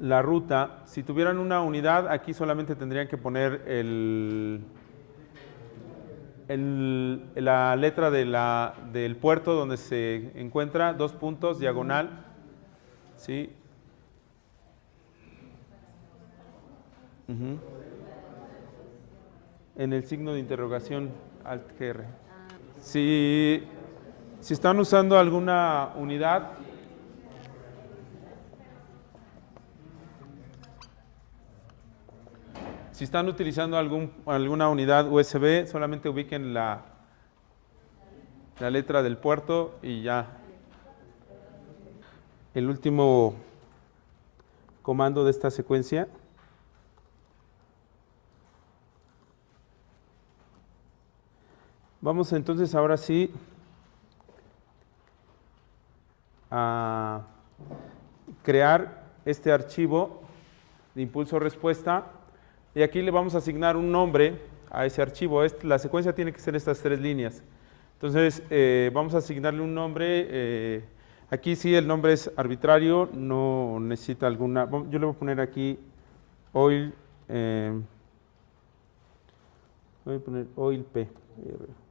la ruta. Si tuvieran una unidad, aquí solamente tendrían que poner la letra del puerto donde se encuentra, 2 puntos, diagonal, ¿sí? Uh-huh. En el signo de interrogación, Alt-GR. Si están usando alguna unidad, si están utilizando alguna unidad USB, solamente ubiquen la letra del puerto y ya. El último comando de esta secuencia. Vamos entonces ahora sí a crear este archivo de impulso respuesta y aquí le vamos a asignar un nombre a ese archivo. La secuencia tiene que ser estas 3 líneas. Entonces vamos a asignarle un nombre. Aquí sí el nombre es arbitrario, no necesita alguna. Yo le voy a poner aquí oil. Voy a poner oil P.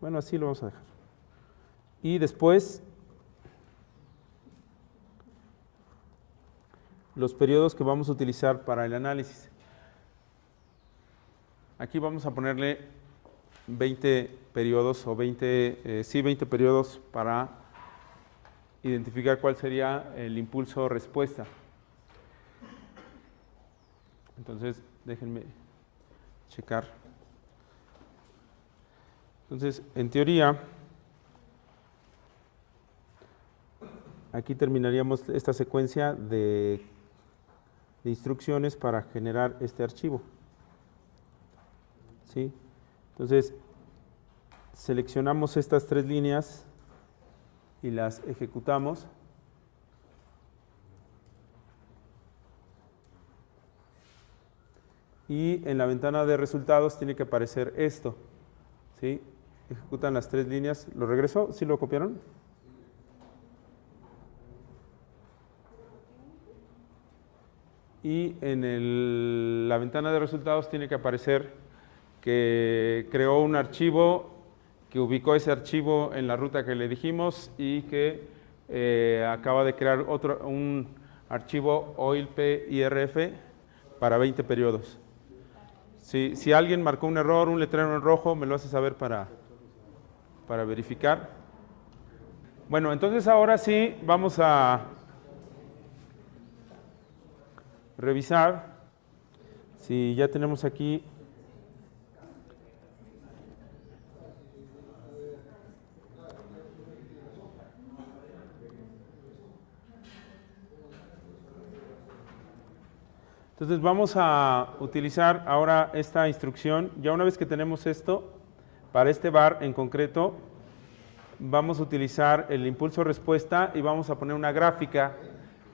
Bueno, así lo vamos a dejar. Y después los periodos que vamos a utilizar para el análisis. Aquí vamos a ponerle 20 periodos o 20 periodos para identificar cuál sería el impulso respuesta. Entonces, déjenme checar. Entonces, en teoría, aquí terminaríamos esta secuencia de instrucciones para generar este archivo. ¿Sí? Entonces, seleccionamos estas 3 líneas y las ejecutamos. Y en la ventana de resultados tiene que aparecer esto. ¿Sí? Ejecutan las 3 líneas. ¿Lo regreso? ¿Sí lo copiaron? Y en la ventana de resultados tiene que aparecer que creó un archivo, que ubicó ese archivo en la ruta que le dijimos y que acaba de crear un archivo OILP-IRF para 20 periodos. Si alguien marcó un error, un letrero en rojo, me lo hace saber para verificar. Bueno, entonces ahora sí vamos a revisar si ya tenemos aquí Entonces vamos a utilizar ahora esta instrucción. Ya una vez que tenemos esto, para este bar en concreto, vamos a utilizar el impulso respuesta y vamos a poner una gráfica.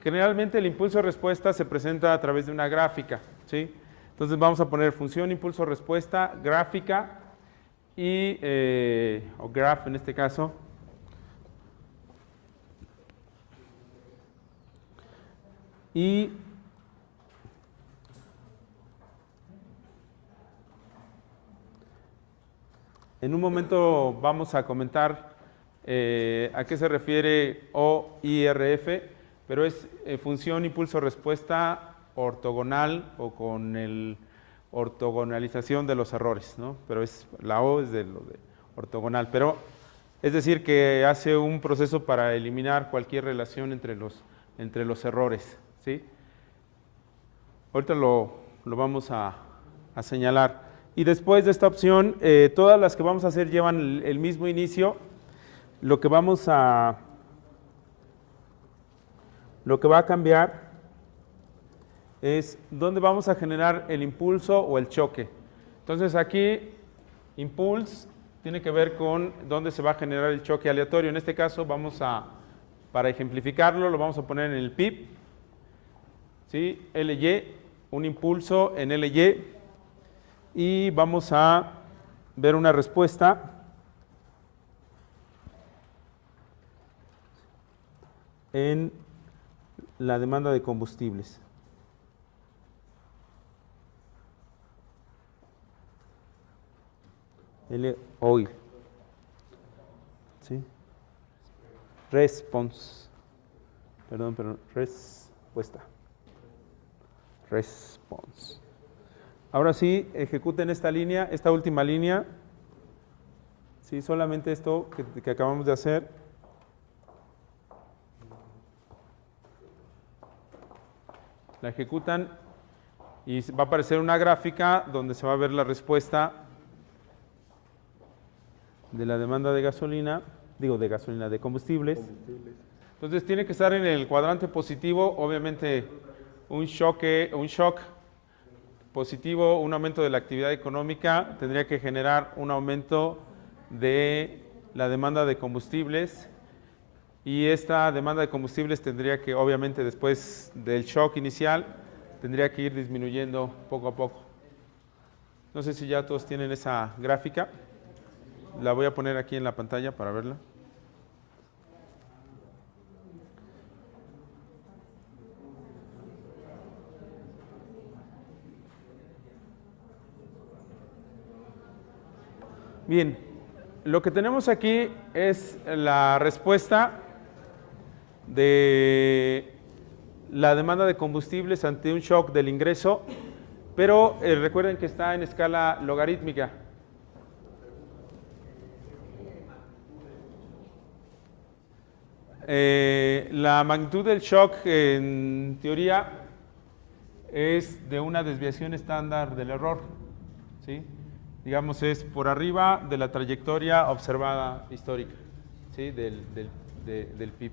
Generalmente el impulso respuesta se presenta a través de una gráfica, ¿sí? Entonces vamos a poner función impulso respuesta, gráfica y, o graph en este caso. Y en un momento vamos a comentar a qué se refiere OIRF, pero es función impulso respuesta ortogonal o con el ortogonalización de los errores, ¿no? Pero la O es de lo de ortogonal, pero es decir que hace un proceso para eliminar cualquier relación entre los errores, ¿sí? Ahorita lo vamos a señalar. Y después de esta opción, todas las que vamos a hacer llevan el mismo inicio. Lo que va a cambiar es dónde vamos a generar el impulso o el choque. Entonces aquí, impulse tiene que ver con dónde se va a generar el choque aleatorio. En este caso para ejemplificarlo, lo vamos a poner en el PIP, ¿sí? LY, un impulso en LY. Y vamos a ver una respuesta en la demanda de combustibles. Oil. ¿Sí? Response. Perdón, respuesta. Response. Ahora sí, ejecuten esta línea, esta última línea. Sí, solamente esto que acabamos de hacer. La ejecutan y va a aparecer una gráfica donde se va a ver la respuesta de la demanda de gasolina, de combustibles. Entonces tiene que estar en el cuadrante positivo, obviamente un shock positivo, un aumento de la actividad económica, tendría que generar un aumento de la demanda de combustibles, y esta demanda de combustibles tendría que, obviamente, después del shock inicial, tendría que ir disminuyendo poco a poco. No sé si ya todos tienen esa gráfica. La voy a poner aquí en la pantalla para verla. Bien, lo que tenemos aquí es la respuesta de la demanda de combustibles ante un shock del ingreso, pero recuerden que está en escala logarítmica. La magnitud del shock, en teoría, es de una desviación estándar del error, ¿sí? Digamos, es por arriba de la trayectoria observada histórica, ¿sí? del PIB.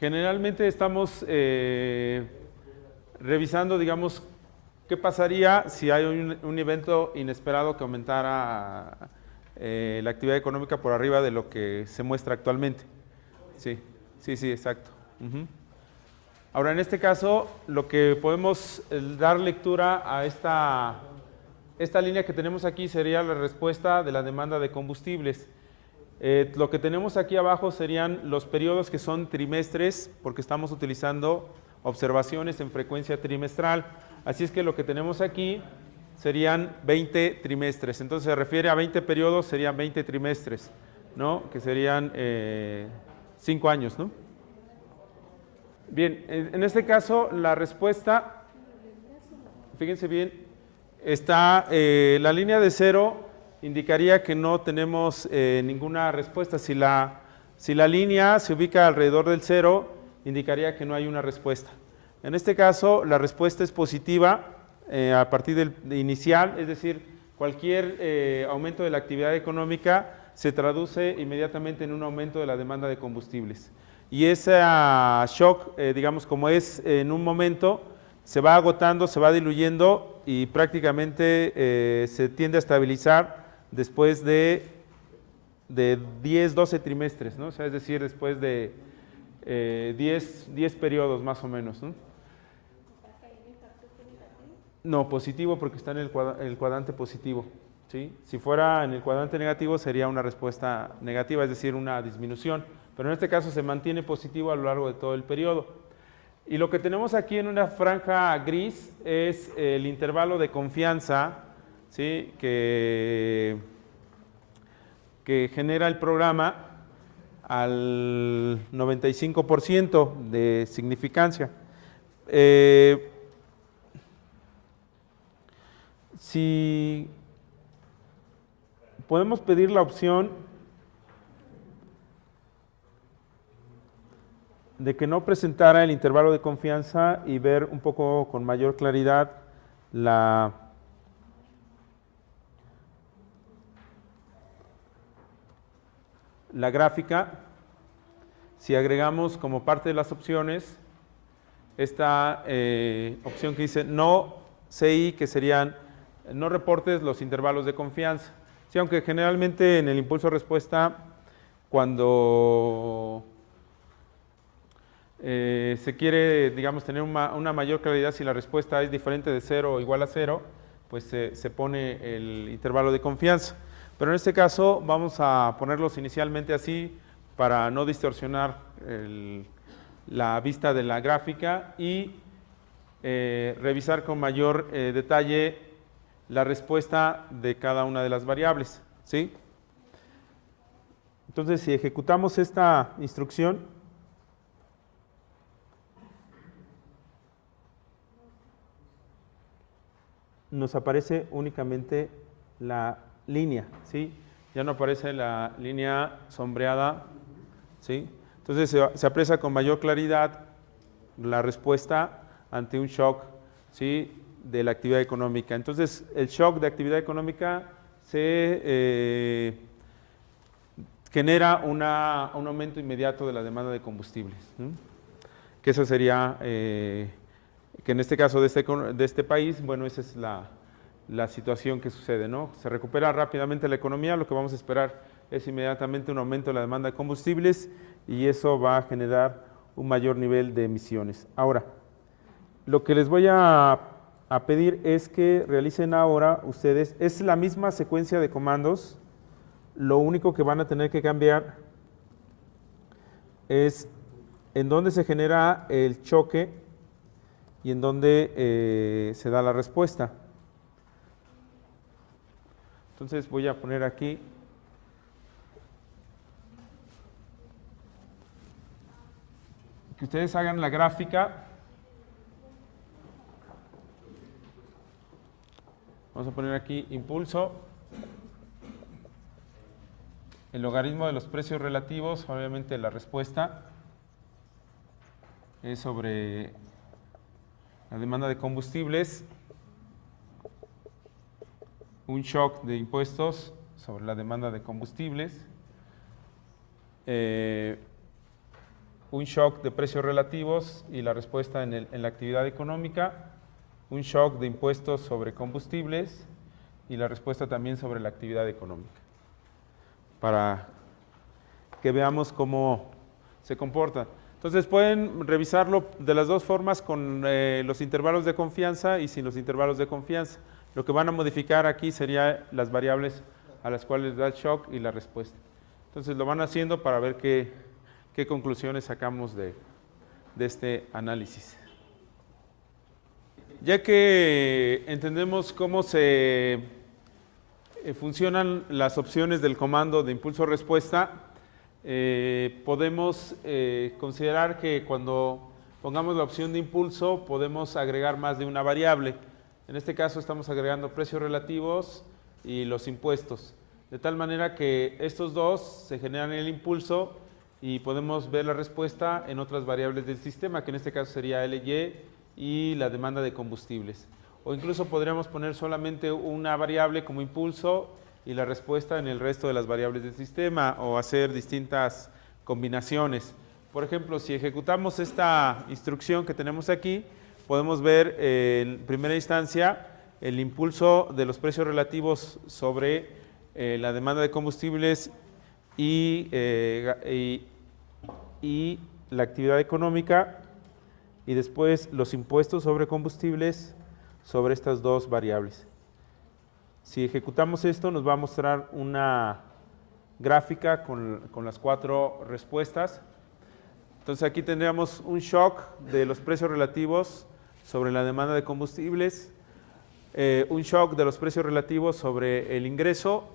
Generalmente estamos revisando, digamos, qué pasaría si hay un evento inesperado que aumentara la actividad económica por arriba de lo que se muestra actualmente. Sí, exacto. Ahora, en este caso, lo que podemos dar lectura a esta línea que tenemos aquí sería la respuesta de la demanda de combustibles. Lo que tenemos aquí abajo serían los periodos que son trimestres, porque estamos utilizando observaciones en frecuencia trimestral. Así es que lo que tenemos aquí serían 20 trimestres. Entonces se refiere a 20 periodos, serían 20 trimestres, ¿no? Que serían 5 años, ¿no? Bien, en este caso la respuesta, fíjense bien, está la línea de 0 indicaría que no tenemos ninguna respuesta. Si la línea se ubica alrededor del 0, indicaría que no hay una respuesta. En este caso, la respuesta es positiva a partir del inicial, es decir, cualquier aumento de la actividad económica se traduce inmediatamente en un aumento de la demanda de combustibles. Y ese shock, digamos, como es en un momento, se va agotando, se va diluyendo y prácticamente se tiende a estabilizar después de 10, 12 trimestres, ¿no? O sea, es decir, después de 10 periodos más o menos, ¿no? No, positivo porque está en el cuadrante positivo, ¿sí? Si fuera en el cuadrante negativo sería una respuesta negativa, es decir, una disminución, pero en este caso se mantiene positivo a lo largo de todo el periodo. Y lo que tenemos aquí en una franja gris es el intervalo de confianza, ¿sí? que genera el programa al 95% de significancia. Si podemos pedir la opción de que no presentara el intervalo de confianza y ver un poco con mayor claridad la gráfica, si agregamos como parte de las opciones esta opción que dice no CI, que serían no reportes los intervalos de confianza. Sí, aunque generalmente en el impulso respuesta, cuando se quiere, digamos, tener una mayor claridad si la respuesta es diferente de 0 o igual a 0, pues se pone el intervalo de confianza. Pero en este caso vamos a ponerlos inicialmente así para no distorsionar la vista de la gráfica y revisar con mayor detalle la respuesta de cada una de las variables, ¿sí? Entonces, si ejecutamos esta instrucción, nos aparece únicamente la línea, ¿sí? Ya no aparece la línea sombreada, ¿sí? Entonces se aprecia con mayor claridad la respuesta ante un shock, ¿sí?, de la actividad económica. Entonces, el shock de actividad económica se genera un aumento inmediato de la demanda de combustibles, ¿no? Que eso sería, que en este caso de este país, bueno, esa es la situación que sucede, ¿no? Se recupera rápidamente la economía, lo que vamos a esperar es inmediatamente un aumento de la demanda de combustibles y eso va a generar un mayor nivel de emisiones. Ahora, lo que les voy a pedir es que realicen ahora ustedes, es la misma secuencia de comandos, lo único que van a tener que cambiar es en dónde se genera el choque y en dónde se da la respuesta. Entonces voy a poner aquí que ustedes hagan la gráfica. Vamos a poner aquí impulso, el logaritmo de los precios relativos, obviamente la respuesta es sobre la demanda de combustibles, un shock de impuestos sobre la demanda de combustibles, un shock de precios relativos y la respuesta en la actividad económica, un shock de impuestos sobre combustibles y la respuesta también sobre la actividad económica, para que veamos cómo se comporta. Entonces pueden revisarlo de las dos formas, con los intervalos de confianza y sin los intervalos de confianza. Lo que van a modificar aquí serían las variables a las cuales da el shock y la respuesta. Entonces lo van haciendo para ver qué conclusiones sacamos de este análisis. Ya que entendemos cómo se funcionan las opciones del comando de impulso-respuesta, podemos considerar que cuando pongamos la opción de impulso podemos agregar más de una variable. En este caso estamos agregando precios relativos y los impuestos, de tal manera que estos dos se generan en el impulso y podemos ver la respuesta en otras variables del sistema, que en este caso sería LY y la demanda de combustibles. O incluso podríamos poner solamente una variable como impulso y la respuesta en el resto de las variables del sistema, o hacer distintas combinaciones. Por ejemplo, si ejecutamos esta instrucción que tenemos aquí, podemos ver en primera instancia el impulso de los precios relativos sobre la demanda de combustibles y la actividad económica, y después los impuestos sobre combustibles sobre estas dos variables. Si ejecutamos esto, nos va a mostrar una gráfica con las cuatro respuestas. Entonces aquí tendríamos un shock de los precios relativos sobre la demanda de combustibles, un shock de los precios relativos sobre el ingreso,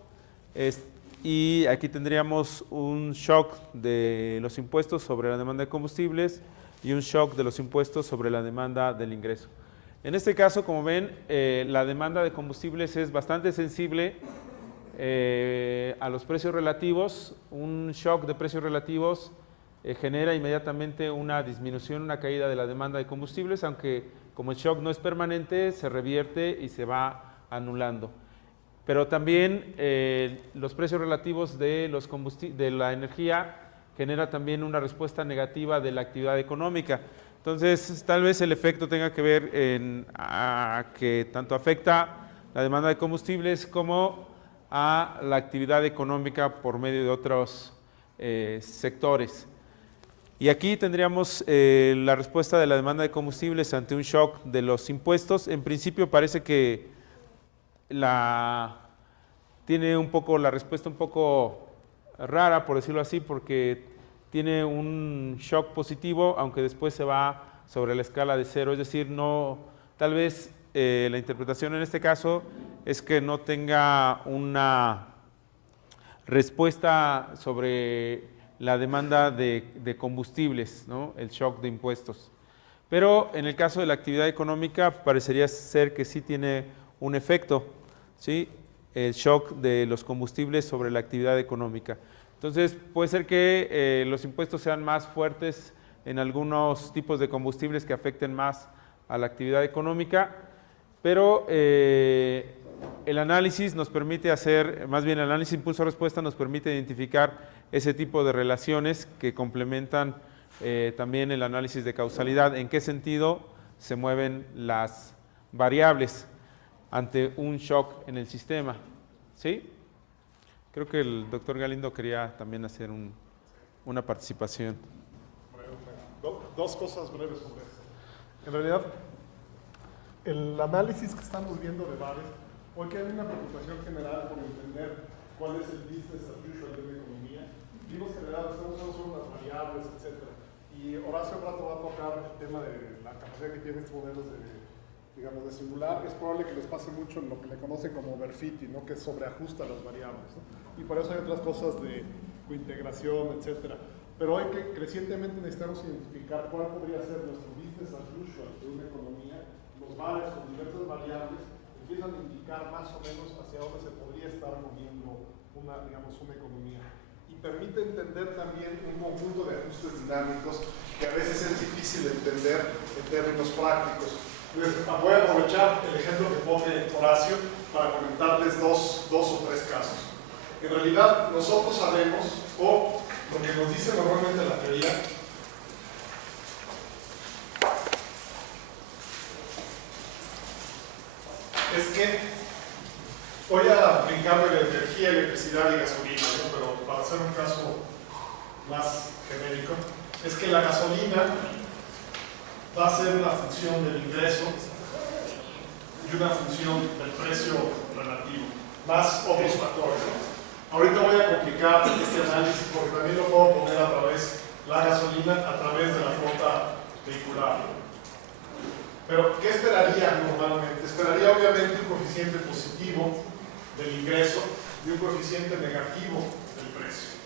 y aquí tendríamos un shock de los impuestos sobre la demanda de combustibles y un shock de los impuestos sobre la demanda del ingreso. En este caso, como ven, la demanda de combustibles es bastante sensible a los precios relativos. Un shock de precios relativos genera inmediatamente una disminución, una caída de la demanda de combustibles, aunque como el shock no es permanente, se revierte y se va anulando. Pero también los precios relativos de la energía genera también una respuesta negativa de la actividad económica. Entonces, tal vez el efecto tenga que ver en que tanto afecta la demanda de combustibles como a la actividad económica por medio de otros sectores. Y aquí tendríamos la respuesta de la demanda de combustibles ante un shock de los impuestos. En principio parece que tiene la respuesta un poco rara, por decirlo así, porque tiene un shock positivo, aunque después se va sobre la escala de 0, es decir, no, tal vez la interpretación en este caso es que no tenga una respuesta sobre la demanda de combustibles, ¿no? El shock de impuestos. Pero en el caso de la actividad económica parecería ser que sí tiene un efecto, ¿sí? El shock de los combustibles sobre la actividad económica. Entonces puede ser que los impuestos sean más fuertes en algunos tipos de combustibles que afecten más a la actividad económica, pero el análisis nos permite hacer, más bien el análisis impulso-respuesta nos permite identificar ese tipo de relaciones que complementan también el análisis de causalidad. ¿En qué sentido se mueven las variables ante un shock en el sistema? ¿Sí? Creo que el doctor Galindo quería también hacer una participación. Dos cosas breves sobre esto. En realidad, el análisis que estamos viendo de Bares, hoy que hay una preocupación general por entender cuál es el business as usual de una economía, vimos general, estamos usando solo las variables, etc. Y Horacio al rato va a tocar el tema de la capacidad que tienen estos modelos digamos, de singular. Es probable que les pase mucho en lo que le conocen como overfitting, ¿no? Que sobreajusta las variables, ¿no? Y por eso hay otras cosas de cointegración, etc. Pero hoy que crecientemente necesitamos identificar cuál podría ser nuestro business as usual de una economía, los bares con diversas variables empiezan a indicar más o menos hacia dónde se podría estar moviendo digamos, una economía. Y permite entender también un conjunto de ajustes dinámicos que a veces es difícil de entender en términos prácticos. Entonces, voy a aprovechar el ejemplo que pone Horacio para comentarles dos o tres casos. En realidad, nosotros sabemos, o lo que nos dice normalmente la teoría, es que voy a brincarme de energía, electricidad y gasolina, ¿no? Pero para hacer un caso más genérico, es que la gasolina va a ser una función del ingreso y una función del precio relativo, más otros factores, ¿no? Ahorita voy a complicar este análisis porque también lo puedo poner a través, la gasolina a través de la flota vehicular. Pero, ¿qué esperaría normalmente? Esperaría obviamente un coeficiente positivo del ingreso y un coeficiente negativo del precio.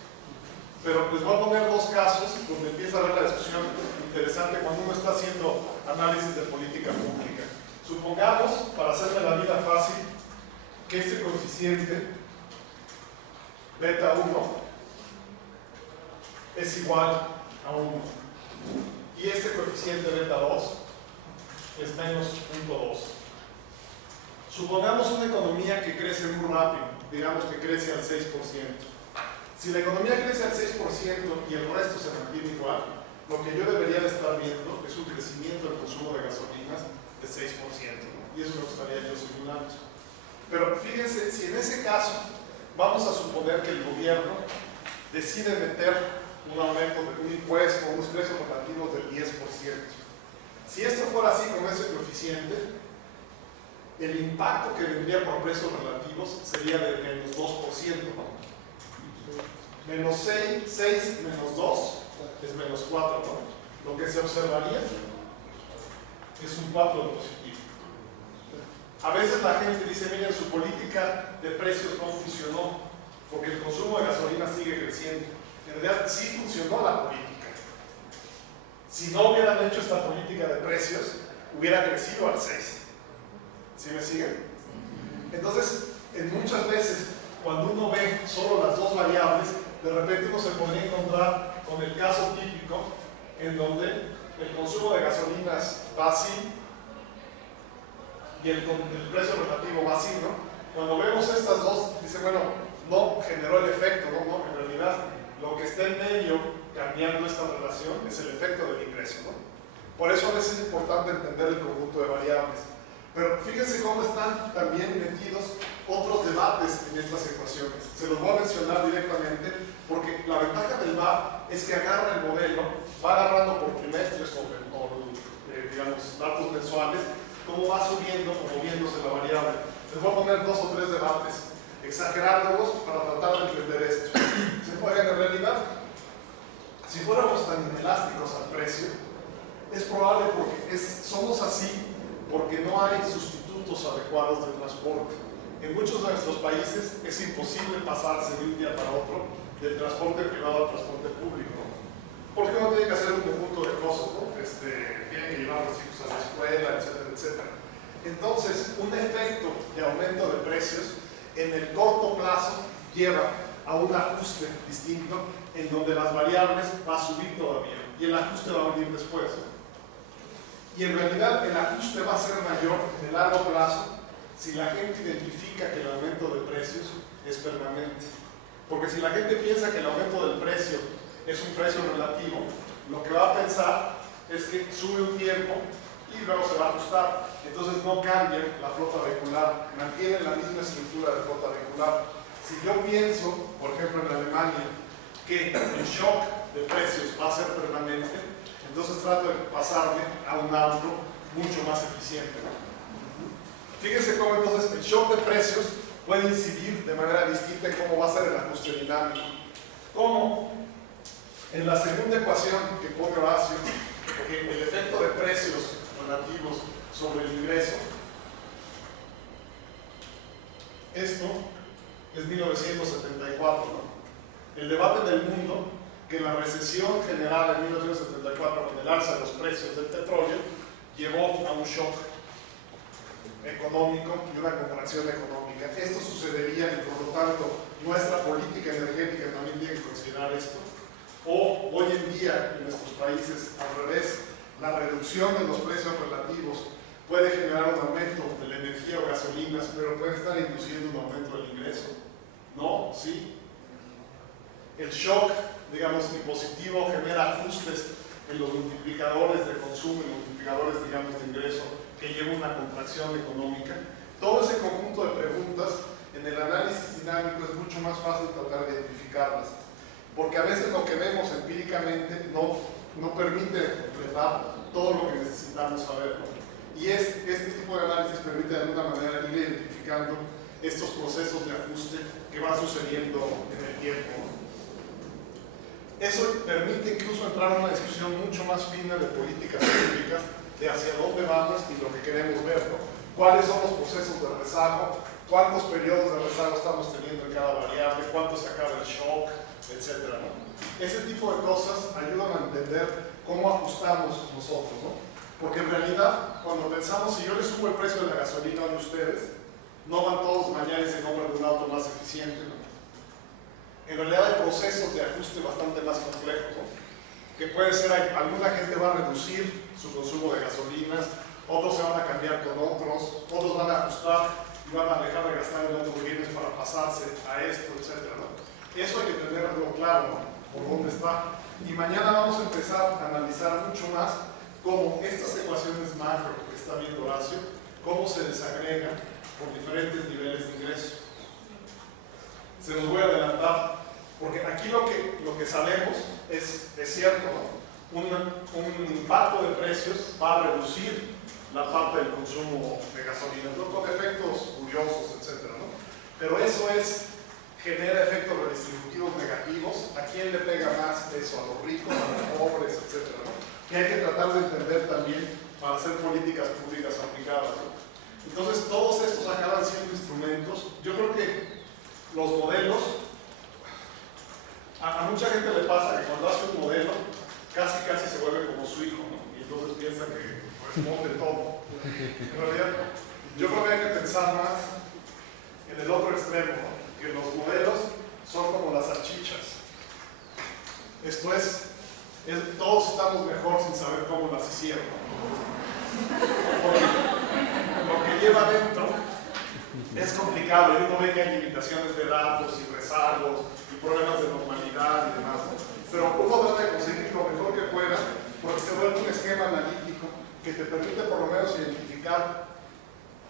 Pero les voy a poner dos casos donde empieza a haber la discusión interesante cuando uno está haciendo análisis de política pública. Supongamos, para hacerme la vida fácil, que este coeficiente beta 1 es igual a 1 y este coeficiente beta 2 es menos 0.2. Supongamos una economía que crece muy rápido, digamos que crece al 6%. Si la economía crece al 6% y el resto se mantiene igual, lo que yo debería de estar viendo es un crecimiento del consumo de gasolinas de 6%, ¿no? Y eso es lo que estaría yo simulando. Pero fíjense, si en ese caso vamos a suponer que el gobierno decide meter un aumento de un impuesto, unos precios relativos del 10%. Si esto fuera así con ese coeficiente, el impacto que vendría por precios relativos sería de menos 2%, ¿no? Menos 6 menos 2 es menos 4, ¿no? Lo que se observaría es un 4 de positivo. A veces la gente dice, miren, su política de precios no funcionó porque el consumo de gasolina sigue creciendo. En realidad sí funcionó la política. Si no hubieran hecho esta política de precios, hubiera crecido al 6. ¿Sí me siguen? Entonces, muchas veces, cuando uno ve solo las dos variables, de repente uno se podría encontrar con el caso típico en donde el consumo de gasolinas va así y el precio relativo va así, ¿no? Cuando vemos estas dos, dice, bueno, no generó el efecto, ¿no? En realidad, lo que está en medio cambiando esta relación es el efecto del ingreso, ¿no? Por eso a veces es importante entender el conjunto de variables. Pero fíjense cómo están también metidos otros debates en estas ecuaciones. Se los voy a mencionar directamente porque la ventaja del VAR es que agarra el modelo, va agarrando por trimestres o digamos, datos mensuales, cómo va subiendo o moviéndose la variable. Les voy a poner 2 o 3 debates, exagerándolos para tratar de entender esto. En realidad, si fuéramos tan inelásticos al precio, Es probable porque somos así porque no hay sustitutos adecuados de transporte. En muchos de nuestros países es imposible pasarse de un día para otro del transporte privado al transporte público, ¿no? Porque uno tiene que hacer un conjunto de cosas, ¿no? Tienen que llevar a los hijos a la escuela, etcétera, etcétera. Entonces, un efecto de aumento de precios en el corto plazo lleva a un ajuste distinto en donde las variables va a subir todavía y el ajuste va a venir después. Y en realidad el ajuste va a ser mayor en el largo plazo si la gente identifica que el aumento de precios es permanente. Porque si la gente piensa que el aumento del precio es un precio relativo, lo que va a pensar es que sube un tiempo y luego se va a ajustar. Entonces no cambia la flota vehicular, mantiene la misma estructura de flota vehicular. Si yo pienso, por ejemplo en Alemania, que el shock de precios va a ser permanente, entonces trato de pasarme a un auto mucho más eficiente. Fíjense cómo entonces el shock de precios puede incidir de manera distinta en cómo va a ser el ajuste dinámico. Como en la segunda ecuación que pone Horacio, porque el efecto de precios relativos sobre el ingreso, esto es 1974, ¿no? El debate del mundo que la recesión general en 1974 con el alza de los precios del petróleo llevó a un shock económico y una contracción económica. Esto sucedería y por lo tanto nuestra política energética también tiene que considerar esto. O hoy en día en nuestros países al revés, la reducción de los precios relativos puede generar un aumento de la energía o gasolinas, pero puede estar induciendo un aumento del ingreso. ¿No? ¿Sí? El shock, digamos, impositivo genera ajustes en los multiplicadores de consumo, en los multiplicadores, digamos, de ingreso, que lleva una contracción económica. Todo ese conjunto de preguntas en el análisis dinámico es mucho más fácil tratar de identificarlas, porque a veces lo que vemos empíricamente no permite completar todo lo que necesitamos saber, ¿no? Y este tipo de análisis permite de alguna manera ir identificando estos procesos de ajuste que van sucediendo en el tiempo, ¿no? Eso permite incluso entrar en una discusión mucho más fina de políticas públicas, de hacia dónde vamos y lo que queremos ver, ¿no? ¿Cuáles son los procesos de rezago? ¿Cuántos periodos de rezago estamos teniendo en cada variable? ¿Cuánto se acaba el shock? Etcétera, ¿no? Ese tipo de cosas ayudan a entender cómo ajustamos nosotros, ¿no? Porque en realidad, cuando pensamos, si yo les subo el precio de la gasolina a ustedes, no van todos mañana y se compran un auto más eficiente, ¿no? En realidad hay procesos de ajuste bastante más complejos, ¿no? Que puede ser, alguna gente va a reducir su consumo de gasolinas, otros se van a cambiar con otros van a ajustar y van a dejar de gastar en otros bienes para pasarse a esto, etcétera, ¿no? Eso hay que tenerlo claro, ¿no? Por dónde está. Y mañana vamos a empezar a analizar mucho más cómo estas ecuaciones macro que está viendo Horacio, cómo se desagregan por diferentes niveles de ingreso. Se los voy a adelantar, porque aquí lo que sabemos es cierto, ¿no? Un impacto de precios va a reducir la parte del consumo de gasolina, ¿no? Con efectos curiosos, etcétera, ¿no? Pero eso genera efectos redistributivos negativos. ¿A quién le pega más eso? ¿A los ricos, a los pobres, etcétera, ¿no? Que hay que tratar de entender también para hacer políticas públicas aplicadas, ¿no? Entonces, todos estos acaban siendo instrumentos. Yo creo que los modelos, a mucha gente le pasa que cuando hace un modelo, casi se vuelve como su hijo, ¿no? Y entonces piensa que responde todo. En realidad, yo creo que hay que pensar más en el otro extremo, ¿no? Que los modelos son como las salchichas. Esto es todos estamos mejor sin saber cómo las hicieron. Porque lo que lleva adentro es complicado y uno ve que hay limitaciones de datos y rezagos y problemas de normalidad y demás, ¿no? Pero uno trata de conseguir lo mejor que pueda porque se vuelve un esquema analítico que te permite por lo menos identificar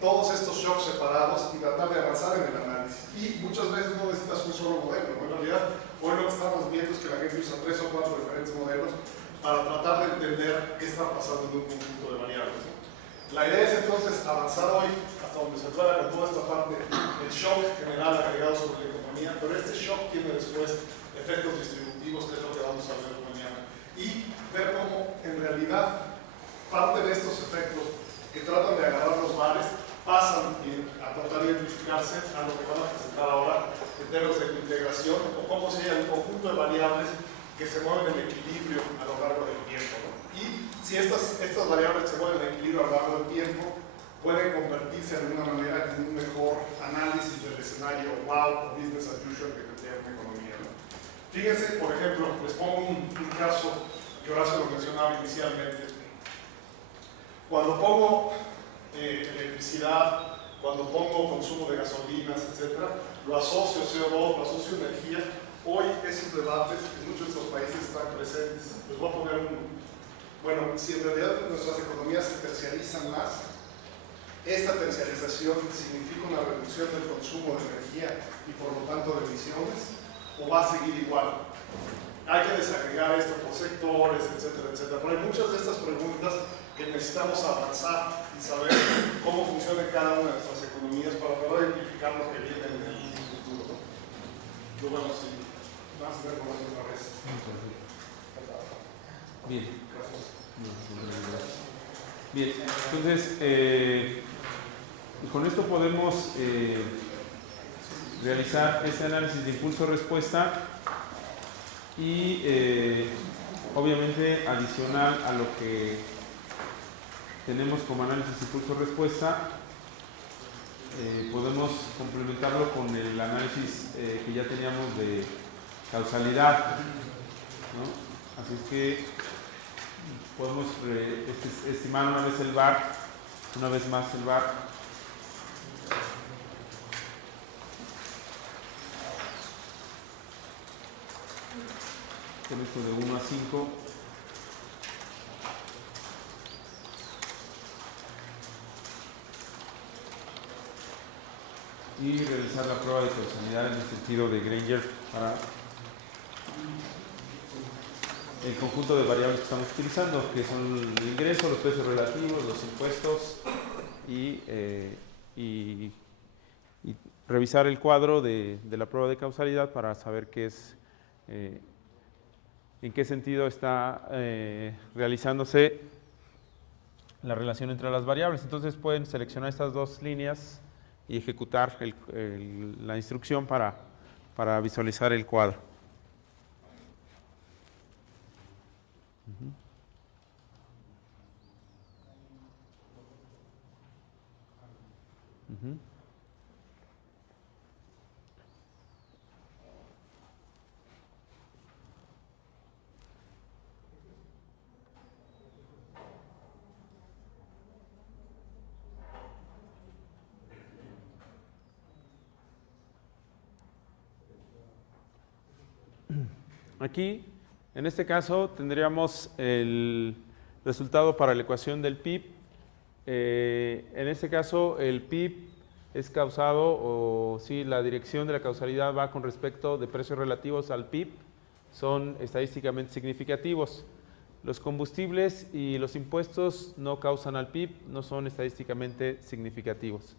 todos estos shocks separados y tratar de avanzar en el análisis. Y muchas veces no necesitas un solo modelo, ¿no? En realidad, hoy lo que estamos viendo es que la gente usa 3 o 4 diferentes modelos para tratar de entender qué está pasando en un conjunto de variables, ¿no? La idea es entonces avanzar hoy hasta donde se pueda con toda esta parte, el shock general agregado sobre la economía, pero este shock tiene después efectos distributivos, que es lo que vamos a ver mañana, y ver cómo en realidad parte de estos efectos que tratan de agarrar los bares pasan a tratar de identificarse a lo que van a presentar ahora en términos de integración o cómo sería el conjunto de variables que se mueven en equilibrio a lo largo del tiempo, ¿no? Y si estas variables se mueven en equilibrio a lo largo del tiempo, pueden convertirse de alguna manera en un mejor análisis del escenario wow o business as usual que tendría una economía, ¿no? Fíjense, por ejemplo, les pongo un caso que Horacio lo mencionaba inicialmente. Cuando pongo electricidad, cuando pongo consumo de gasolinas, etc., lo asocio CO2, lo asocio energía. Hoy esos debates en muchos de estos países están presentes. Les voy a poner bueno, si en realidad nuestras economías se terciarizan más, esta terciarización significa una reducción del consumo de energía y por lo tanto de emisiones, o va a seguir igual. Hay que desagregar esto por sectores, etcétera, etcétera. Pero hay muchas de estas preguntas que necesitamos avanzar y saber cómo funciona cada una de nuestras economías para poder identificar lo que viene en el futuro, ¿no? Yo, bueno, sí, vamos a ver cómo es otra vez. Bien. Bien, entonces, con esto podemos realizar este análisis de impulso-respuesta y obviamente adicional a lo que tenemos como análisis de impulso-respuesta, podemos complementarlo con el análisis que ya teníamos de causalidad, ¿no? Así es que podemos estimar una vez el VAR, una vez más el VAR. Con esto de 1 a 5. Y realizar la prueba de causalidad en el sentido de Granger para el conjunto de variables que estamos utilizando, que son el ingreso, los precios relativos, los impuestos y revisar el cuadro de la prueba de causalidad para saber qué es, en qué sentido está realizándose la relación entre las variables. Entonces pueden seleccionar estas dos líneas y ejecutar la instrucción para visualizar el cuadro. Aquí, en este caso, tendríamos el resultado para la ecuación del PIB. En este caso, el PIB es causado, o sí, la dirección de la causalidad va con respecto de precios relativos al PIB, son estadísticamente significativos. Los combustibles y los impuestos no causan al PIB, no son estadísticamente significativos,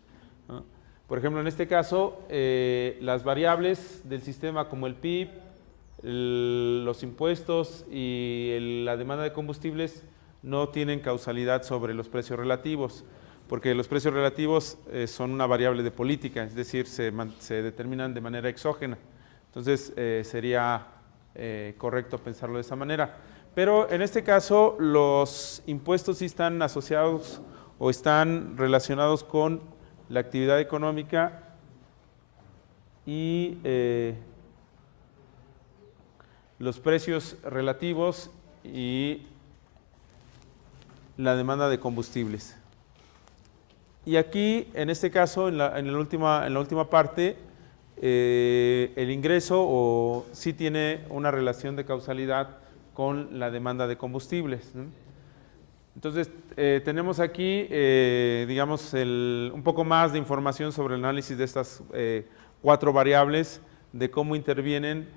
¿no? Por ejemplo, en este caso, las variables del sistema como el PIB, los impuestos y la demanda de combustibles no tienen causalidad sobre los precios relativos, porque los precios relativos son una variable de política, es decir, se determinan de manera exógena. Entonces, sería correcto pensarlo de esa manera. Pero en este caso, los impuestos sí están asociados o están relacionados con la actividad económica y los precios relativos y la demanda de combustibles. Y aquí, en este caso, en la última parte, el ingreso sí tiene una relación de causalidad con la demanda de combustibles, ¿no? Entonces, tenemos aquí, digamos, un poco más de información sobre el análisis de estas 4 variables, de cómo intervienen.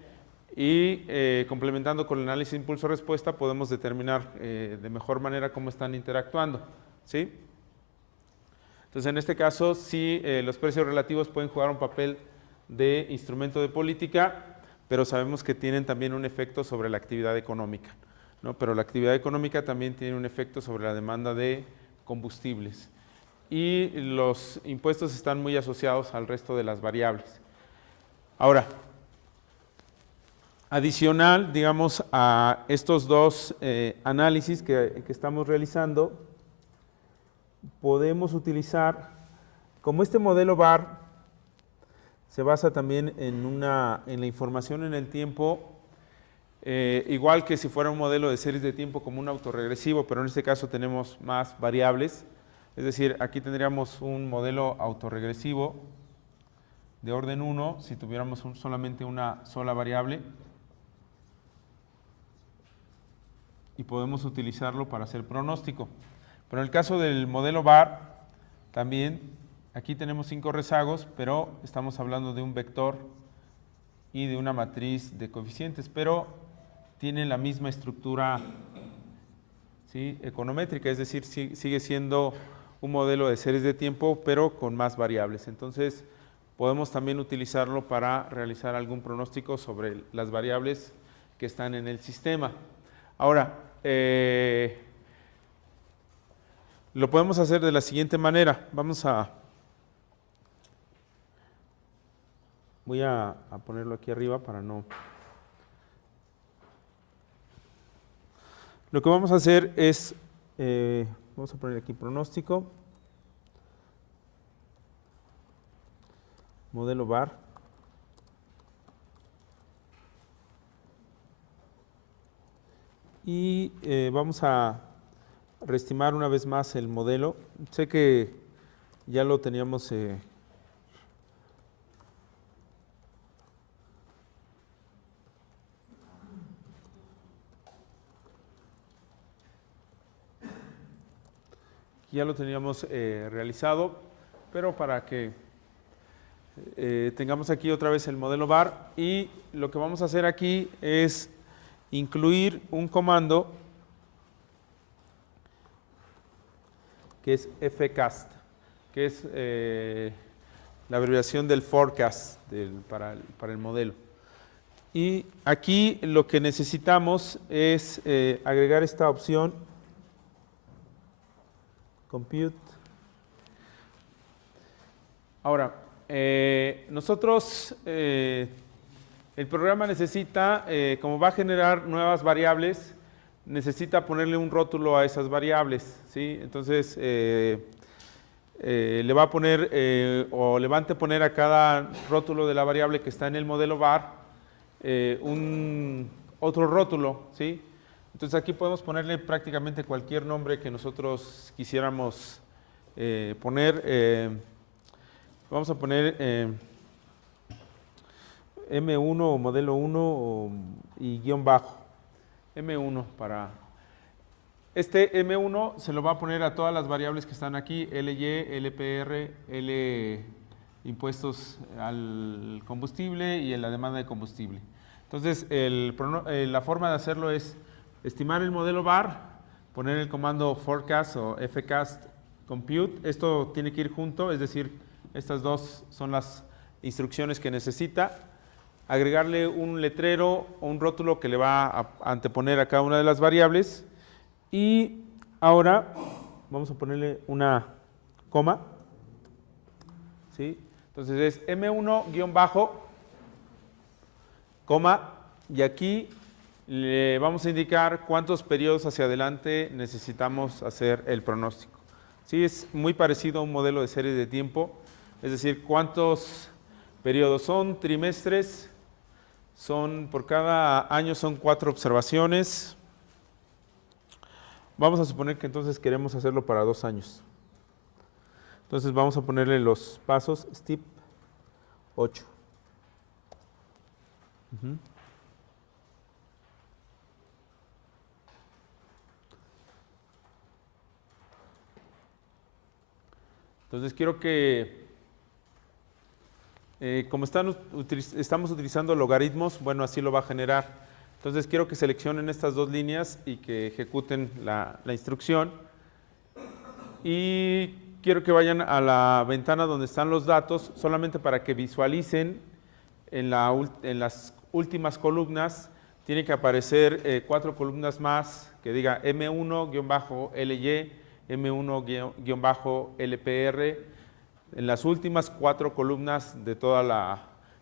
Y complementando con el análisis de impulso-respuesta podemos determinar de mejor manera cómo están interactuando, ¿sí? Entonces, en este caso, sí, los precios relativos pueden jugar un papel de instrumento de política, pero sabemos que tienen también un efecto sobre la actividad económica. ¿no? Pero la actividad económica también tiene un efecto sobre la demanda de combustibles. Y los impuestos están muy asociados al resto de las variables. Ahora, adicional, digamos, a estos dos análisis que estamos realizando, podemos utilizar, como este modelo VAR se basa también en la información en el tiempo, igual que si fuera un modelo de series de tiempo como un autorregresivo, pero en este caso tenemos más variables. Es decir, aquí tendríamos un modelo autorregresivo de orden 1 si tuviéramos solamente una sola variable. Y podemos utilizarlo para hacer pronóstico. Pero en el caso del modelo VAR, también aquí tenemos 5 rezagos, pero estamos hablando de un vector y de una matriz de coeficientes, pero tiene la misma estructura, ¿sí?, econométrica, es decir, sigue siendo un modelo de series de tiempo, pero con más variables. Entonces, podemos también utilizarlo para realizar algún pronóstico sobre las variables que están en el sistema. Ahora, lo podemos hacer de la siguiente manera. Voy a ponerlo aquí arriba para no... Lo que vamos a hacer es, vamos a poner aquí pronóstico, modelo VAR. Y vamos a reestimar una vez más el modelo. Sé que ya lo teníamos realizado, pero para que tengamos aquí otra vez el modelo VAR, y lo que vamos a hacer aquí es incluir un comando que es fcast, que es la abreviación del forecast para el modelo. Y aquí lo que necesitamos es agregar esta opción compute. Ahora, nosotros, el programa necesita, como va a generar nuevas variables, necesita ponerle un rótulo a esas variables, ¿sí? Entonces, le va a poner, o le va a anteponer a cada rótulo de la variable que está en el modelo VAR, otro rótulo, ¿sí? Entonces aquí podemos ponerle prácticamente cualquier nombre que nosotros quisiéramos poner. Vamos a poner M1 o modelo 1 y guión bajo. M1 para... Este M1 se lo va a poner a todas las variables que están aquí, LY, LPR, L impuestos al combustible y en la demanda de combustible. Entonces, la forma de hacerlo es estimar el modelo VAR, poner el comando forecast o fcast compute. Esto tiene que ir junto, es decir, estas dos son las instrucciones que necesita. Agregarle un letrero o un rótulo que le va a anteponer a cada una de las variables. Y ahora vamos a ponerle una coma, ¿sí? Entonces es M1 guión bajo, coma, y aquí le vamos a indicar cuántos periodos hacia adelante necesitamos hacer el pronóstico. Sí, es muy parecido a un modelo de serie de tiempo, es decir, cuántos periodos son, trimestres, por cada año son 4 observaciones. Vamos a suponer que entonces queremos hacerlo para 2 años. Entonces vamos a ponerle los pasos, step 8. Entonces quiero que, como estamos utilizando logaritmos, bueno, así lo va a generar. Entonces quiero que seleccionen estas 2 líneas y que ejecuten la instrucción. Y quiero que vayan a la ventana donde están los datos, solamente para que visualicen en las últimas columnas. tiene que aparecer 4 columnas más que diga M1-LY, M1-LPR, en las últimas 4 columnas de todo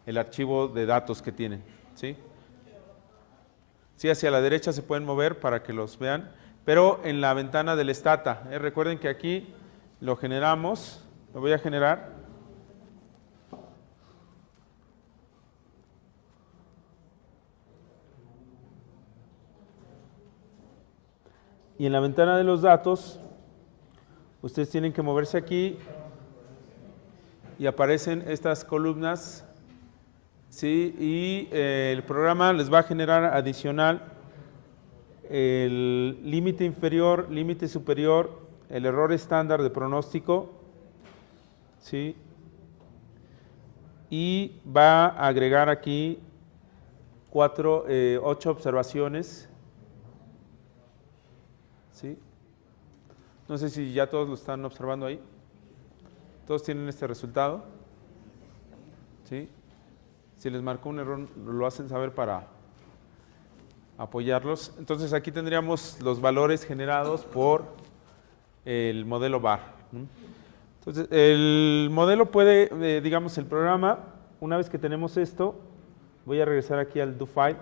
el archivo de datos que tienen. ¿Sí? Sí, hacia la derecha se pueden mover para que los vean, pero en la ventana del Stata. Recuerden que aquí lo generamos, lo voy a generar. Y en la ventana de los datos, ustedes tienen que moverse aquí y aparecen estas columnas, ¿sí? Y el programa les va a generar adicional el límite inferior, límite superior, el error estándar de pronóstico, ¿sí? Y va a agregar aquí 8 observaciones. ¿Sí? No sé si ya todos lo están observando ahí. Todos tienen este resultado. ¿Sí? Si les marcó un error, lo hacen saber para apoyarlos. Entonces aquí tendríamos los valores generados por el modelo VAR. Entonces el modelo puede, digamos, el programa, una vez que tenemos esto, voy a regresar aquí al DoFile.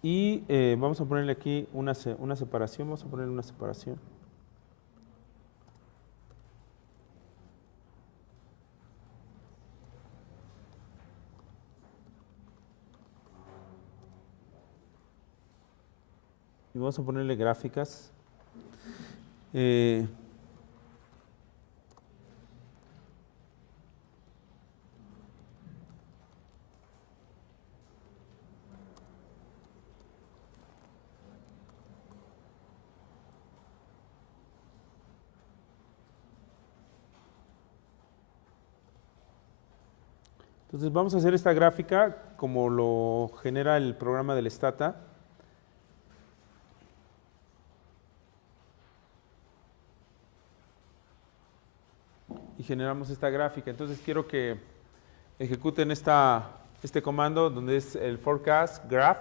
Y vamos a ponerle aquí una separación, vamos a ponerle una separación. Y vamos a ponerle gráficas. Entonces vamos a hacer esta gráfica como lo genera el programa del Stata. Y generamos esta gráfica. Entonces quiero que ejecuten este comando donde es el forecast graph.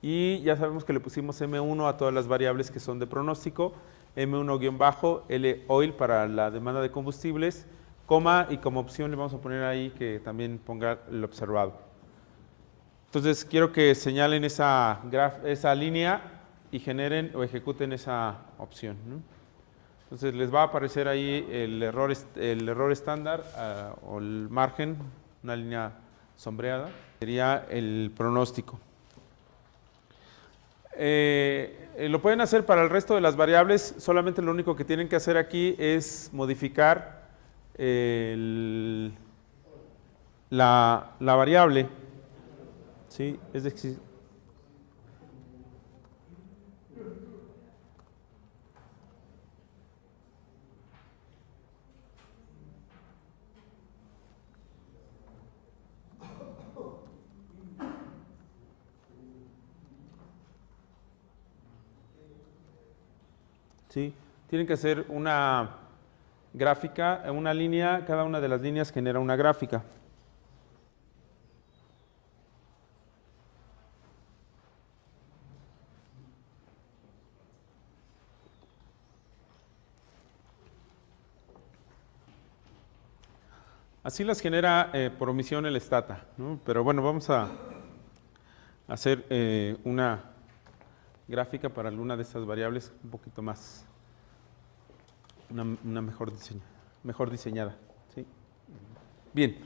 Y ya sabemos que le pusimos M1 a todas las variables que son de pronóstico. M1-L oil para la demanda de combustibles. Coma, y como opción le vamos a poner ahí que también ponga el observado. Entonces quiero que señalen esa línea y generen o ejecuten esa opción, ¿no? Entonces les va a aparecer ahí el error estándar o el margen, una línea sombreada, sería el pronóstico. Lo pueden hacer para el resto de las variables, solamente lo único que tienen que hacer aquí es modificar la variable, ¿sí? Es decir, ¿sí? Tienen que hacer una gráfica, una línea, cada una de las líneas genera una gráfica. Así las genera por omisión el Stata, ¿no? Pero bueno, vamos a hacer una gráfica para alguna de estas variables un poquito más, una mejor diseñada, ¿sí? Bien.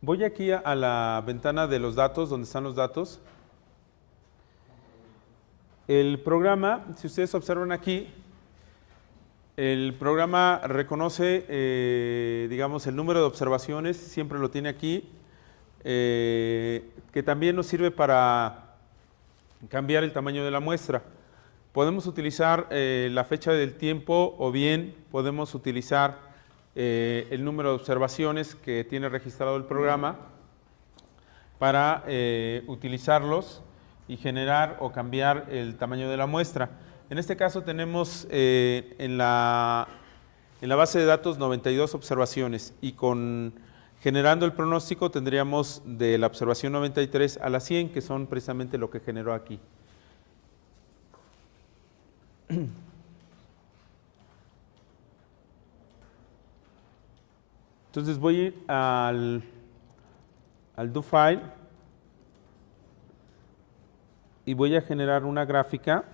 Voy aquí a la ventana de los datos, donde están los datos. El programa, si ustedes observan aquí, el programa reconoce, digamos, el número de observaciones, siempre lo tiene aquí, que también nos sirve para cambiar el tamaño de la muestra. Podemos utilizar la fecha del tiempo o bien podemos utilizar el número de observaciones que tiene registrado el programa. para utilizarlos y generar o cambiar el tamaño de la muestra. En este caso tenemos en la base de datos 92 observaciones y generando el pronóstico tendríamos de la observación 93 a la 100, que son precisamente lo que generó aquí. Entonces voy a ir al do file y voy a generar una gráfica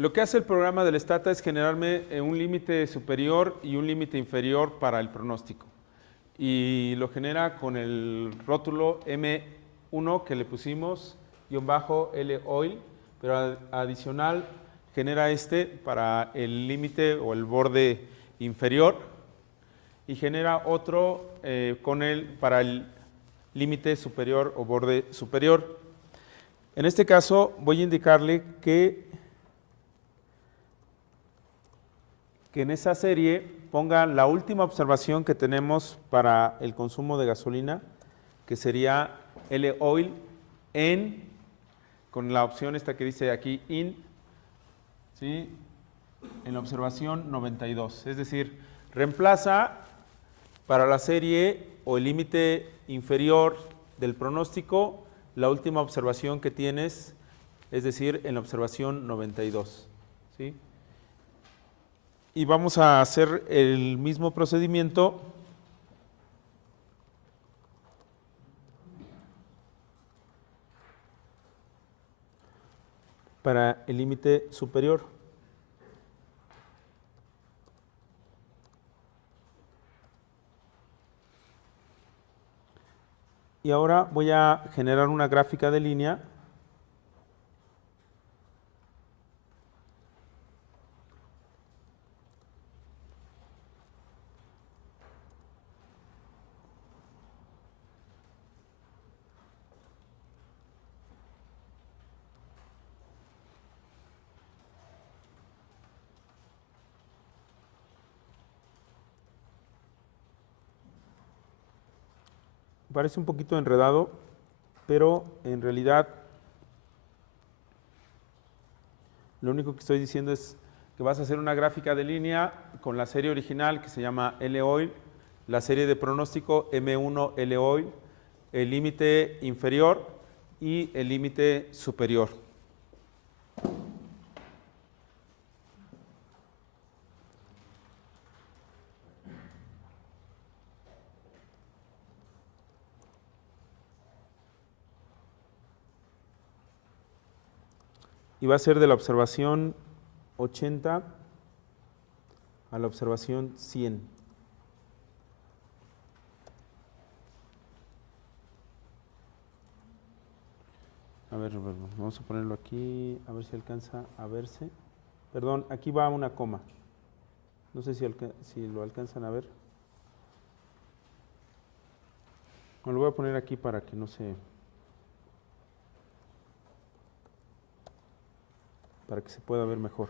Lo que hace el programa del Stata es generarme un límite superior y un límite inferior para el pronóstico. Y lo genera con el rótulo M1 que le pusimos, -LOIL, pero adicional genera para el límite o el borde inferior y genera otro para el límite superior o borde superior. En este caso voy a indicarle que en esa serie ponga la última observación que tenemos para el consumo de gasolina, que sería LOIL con la opción esta que dice aquí IN, ¿sí? En la observación 92. Es decir, reemplaza para la serie o el límite inferior del pronóstico la última observación que tienes, es decir, en la observación 92. ¿Sí? Y vamos a hacer el mismo procedimiento para el límite superior. Y ahora voy a generar una gráfica de línea parece un poquito enredado, pero en realidad lo único que estoy diciendo es que vas a hacer una gráfica de línea con la serie original que se llama LOIL, la serie de pronóstico M1 LOIL, el límite inferior y el límite superior. Y va a ser de la observación 80 a la observación 100. A ver, vamos a ponerlo aquí, a ver si alcanza a verse. Perdón, aquí va una coma. No sé si lo alcanzan a ver. Lo voy a poner aquí para que no se... para que se pueda ver mejor.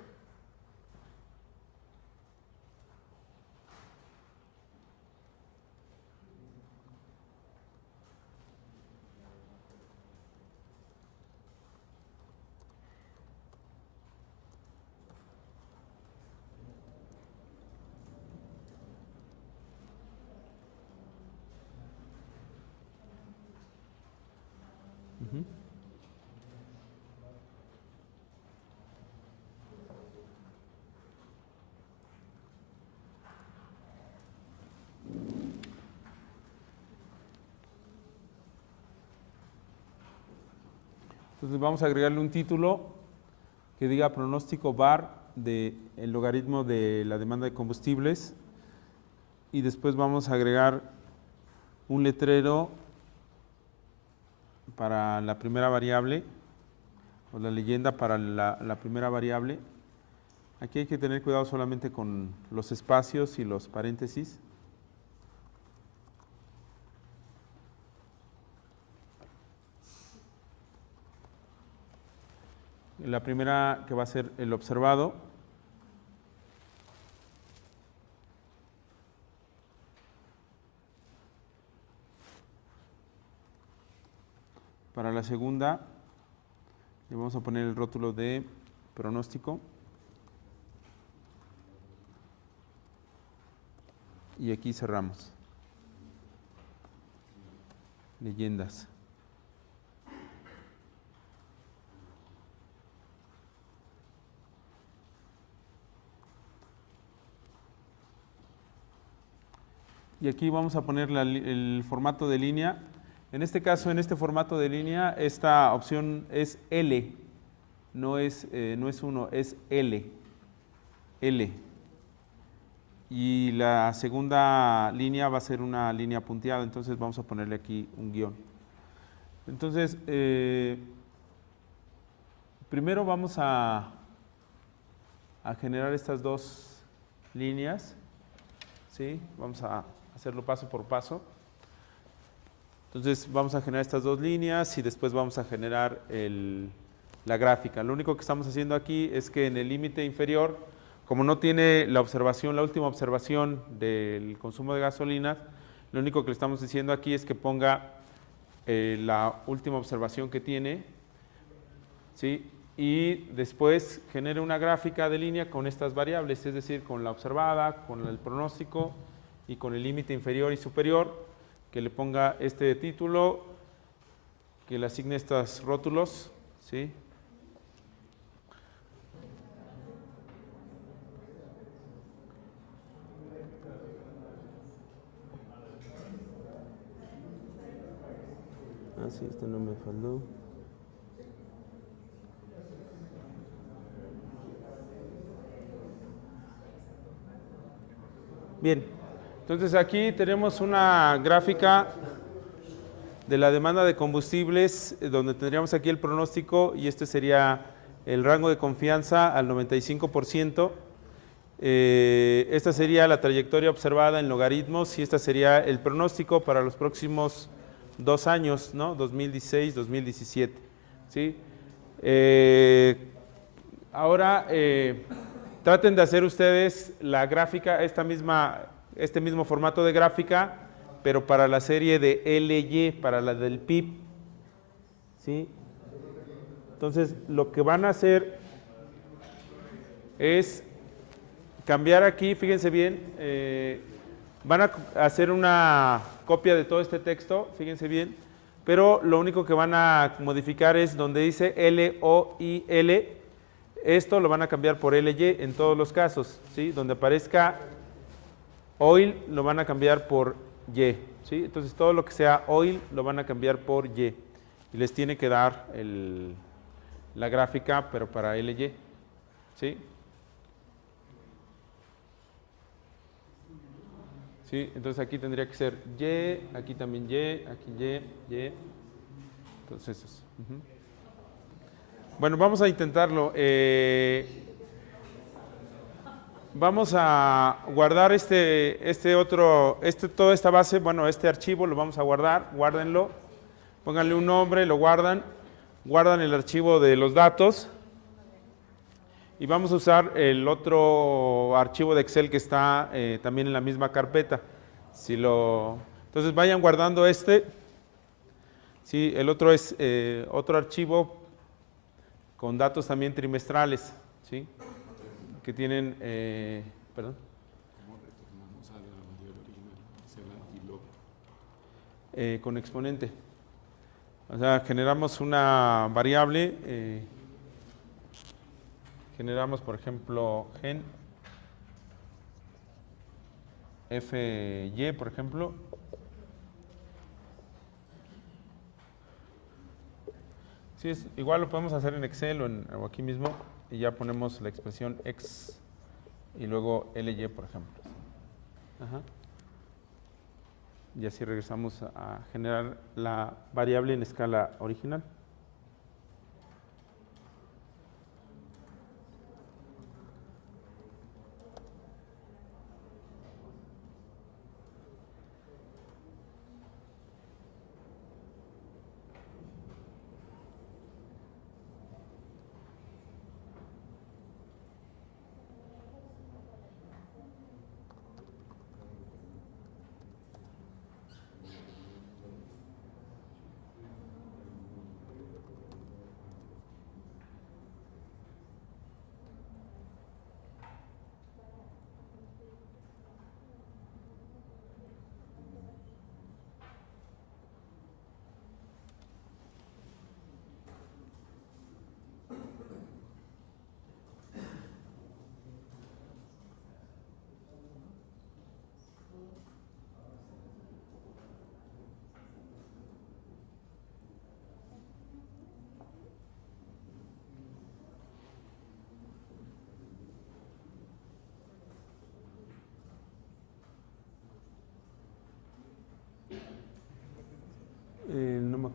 Entonces vamos a agregarle un título que diga pronóstico bar del logaritmo de la demanda de combustibles y después vamos a agregar un letrero para la primera variable o la leyenda para la primera variable Aquí hay que tener cuidado solamente con los espacios y los paréntesis. La primera que va a ser el observado. Para la segunda le vamos a poner el rótulo de pronóstico. Y aquí cerramos. Leyendas. Y aquí vamos a poner el formato de línea. En este caso, en este formato de línea, esta opción es L, no es 1, es L. L. Y la segunda línea va a ser una línea punteada, entonces vamos a ponerle aquí un guión. Entonces, primero vamos a generar estas dos líneas, ¿sí? Vamos a hacerlo paso por paso. Entonces vamos a generar estas dos líneas y después vamos a generar la gráfica. Lo único que estamos haciendo aquí es que en el límite inferior, como no tiene la última observación del consumo de gasolina, lo único que le estamos diciendo aquí es que ponga la última observación que tiene, ¿sí? Y después genere una gráfica de línea con estas variables, es decir, con la observada, con el pronóstico y con el límite inferior y superior, que le ponga este título, que le asigne estos rótulos, ¿sí? Ah, sí, este no me faltó. Bien, entonces aquí tenemos una gráfica de la demanda de combustibles, donde tendríamos aquí el pronóstico y este sería el rango de confianza al 95%. Esta sería la trayectoria observada en logaritmos y esta sería el pronóstico para los próximos 2 años, ¿no? 2016, 2017. ¿Sí? Ahora traten de hacer ustedes la gráfica, este mismo formato de gráfica, pero para la serie de LY, para la del PIB. ¿Sí? Entonces, lo que van a hacer es cambiar aquí, fíjense bien, van a hacer una copia de todo este texto, fíjense bien, pero lo único que van a modificar es donde dice LOIL, esto lo van a cambiar por LY en todos los casos, ¿sí? Donde aparezca oil lo van a cambiar por Y, ¿sí? Entonces todo lo que sea oil lo van a cambiar por Y y les tiene que dar la gráfica, pero para LY, ¿sí? ¿Sí? Entonces aquí tendría que ser Y, aquí también Y, aquí Y. Entonces esos. Bueno, vamos a intentarlo. Vamos a guardar toda esta base, bueno, este archivo lo vamos a guardar, guárdenlo, pónganle un nombre, lo guardan el archivo de los datos y vamos a usar el otro archivo de Excel que está también en la misma carpeta. Entonces vayan guardando sí, el otro es otro archivo con datos también trimestrales, ¿sí? Que tienen, perdón. ¿Cómo retornamos a la variable original? Con exponente. O sea, generamos una variable, generamos, por ejemplo, gen fy, por ejemplo. Sí, igual lo podemos hacer en Excel o aquí mismo y ya ponemos la expresión x y luego ly, por ejemplo. Ajá. Y así regresamos a generar la variable en escala original.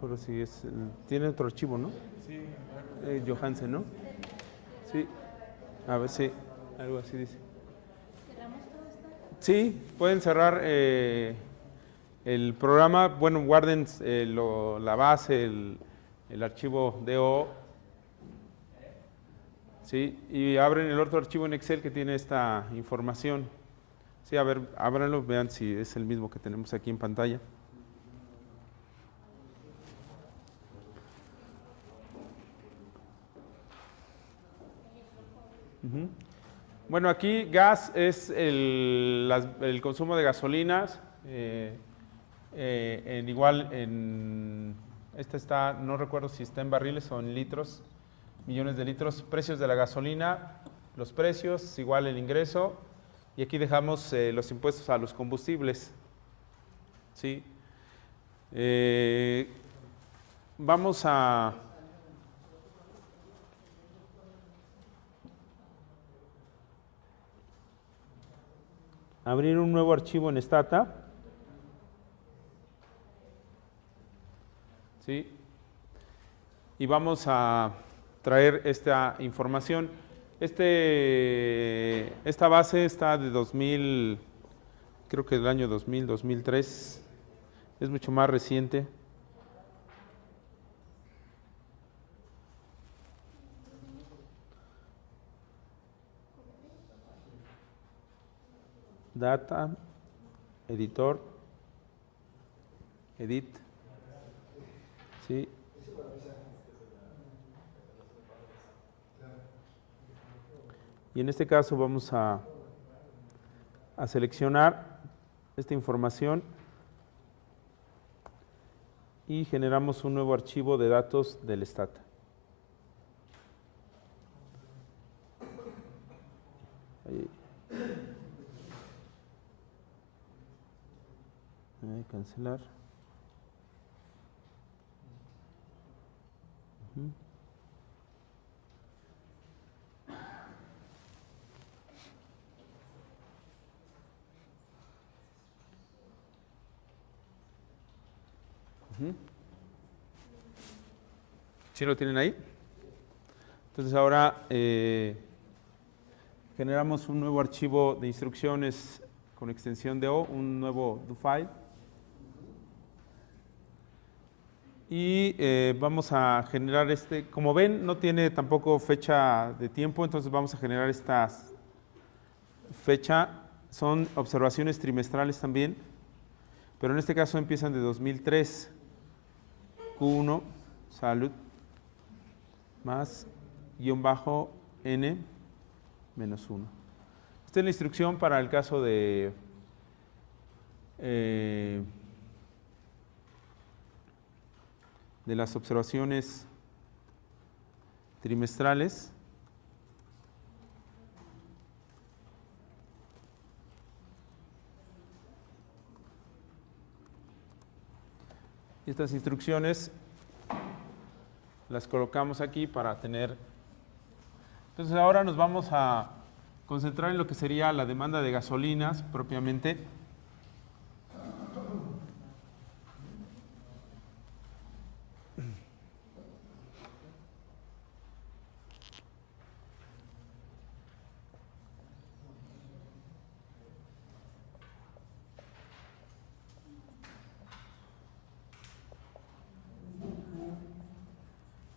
recuerdo si es... tiene otro archivo, ¿no? Sí. Johansen, ¿no? Sí. A ver, sí. Algo así dice. ¿Cerramos todo esto? Sí, pueden cerrar el programa. Bueno, guarden la base, el archivo DO. Sí, y abren el otro archivo en Excel que tiene esta información. Sí, a ver, ábranlo, vean si es el mismo que tenemos aquí en pantalla. Ujú. Bueno, aquí gas es el consumo de gasolinas. Esta está, no recuerdo si está en barriles o en litros, millones de litros. Precios de la gasolina, los precios, igual el ingreso. Y aquí dejamos los impuestos a los combustibles. ¿Sí? Vamos a abrir un nuevo archivo en Stata. ¿Sí? Y vamos a traer esta información. Esta base está de 2000, creo que del año 2000, 2003. Es mucho más reciente. Data, editor, edit, ¿sí? Y en este caso vamos a seleccionar esta información y generamos un nuevo archivo de datos del Stata. Ahí. Cancelar. ¿Sí lo tienen ahí? Entonces ahora generamos un nuevo archivo de instrucciones con extensión de O, un nuevo do file. Y vamos a generar como ven, no tiene tampoco fecha de tiempo, entonces vamos a generar esta fecha. Son observaciones trimestrales también, pero en este caso empiezan de 2003. Q1, salud, más guión bajo N menos 1. Esta es la instrucción para el caso de las observaciones trimestrales. Y estas instrucciones las colocamos aquí para tener. Entonces ahora nos vamos a concentrar en lo que sería la demanda de gasolinas propiamente.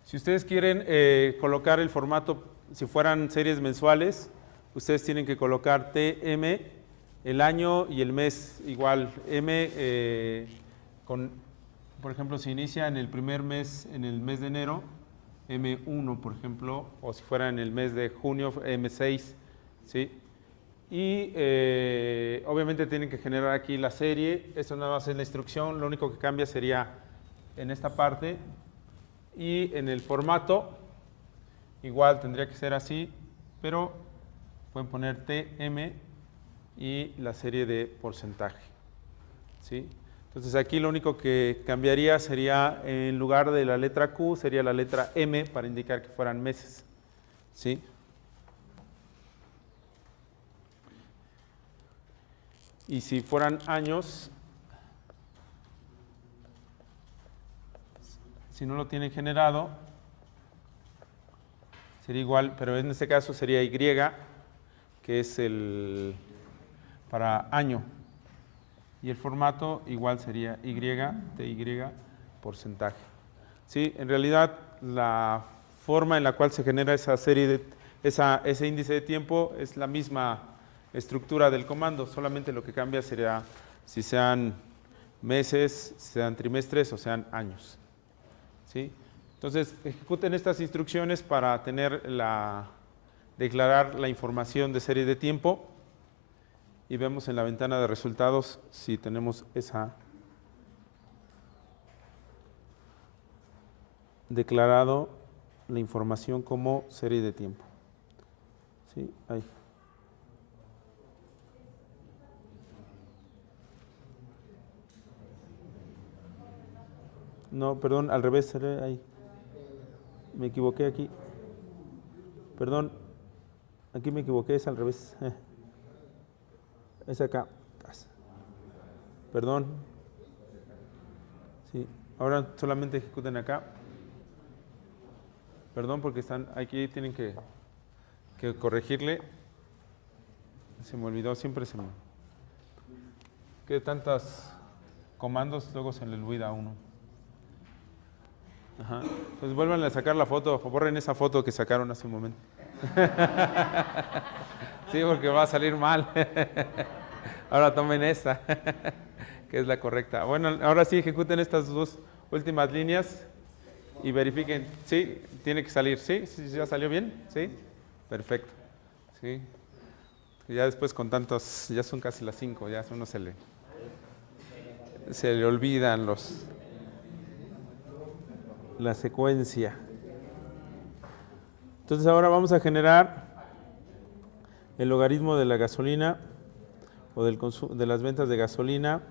Si ustedes quieren colocar el formato, si fueran series mensuales, ustedes tienen que colocar TM, el año y el mes igual. Por ejemplo, si inicia en el primer mes, en el mes de enero, M1, por ejemplo, o si fuera en el mes de junio, M6, ¿sí? Y obviamente tienen que generar aquí la serie. Esto nada más es la instrucción, lo único que cambia sería en esta parte. Y en el formato, igual tendría que ser así, pero pueden poner TM y la serie de porcentaje. ¿Sí? Entonces aquí lo único que cambiaría sería, en lugar de la letra Q, sería la letra M para indicar que fueran meses. ¿Sí? Y si fueran años, Si no lo tienen generado, sería igual, pero en este caso sería Y, que es el para año. Y el formato igual sería Y, TY, porcentaje. ¿Sí? En realidad, la forma en la cual se genera esa serie ese índice de tiempo es la misma estructura del comando, solamente lo que cambia sería si sean meses, sean trimestres o sean años. ¿Sí? Entonces, ejecuten estas instrucciones para declarar la información de serie de tiempo y vemos en la ventana de resultados si tenemos esa declarado la información como serie de tiempo. ¿Sí? Ahí. No, perdón, al revés, ahí. Me equivoqué aquí. Perdón, aquí me equivoqué, es al revés. Es acá. Perdón. Sí, ahora solamente ejecuten acá. Perdón, porque aquí tienen que corregirle. Se me olvidó, siempre se me... Que tantos comandos luego se le olvida a uno. Ajá. Pues vuelvan a sacar la foto, borren esa foto que sacaron hace un momento. Sí, porque va a salir mal. Ahora tomen esta, que es la correcta. Bueno, ahora sí ejecuten estas dos últimas líneas y verifiquen. Sí, tiene que salir. ¿Sí? ¿Sí ya salió bien? Sí, perfecto. Sí. Y ya después con tantos, ya son casi las 5, ya a uno se le olvidan la secuencia. Entonces ahora vamos a generar el logaritmo de la gasolina o de las ventas de gasolina.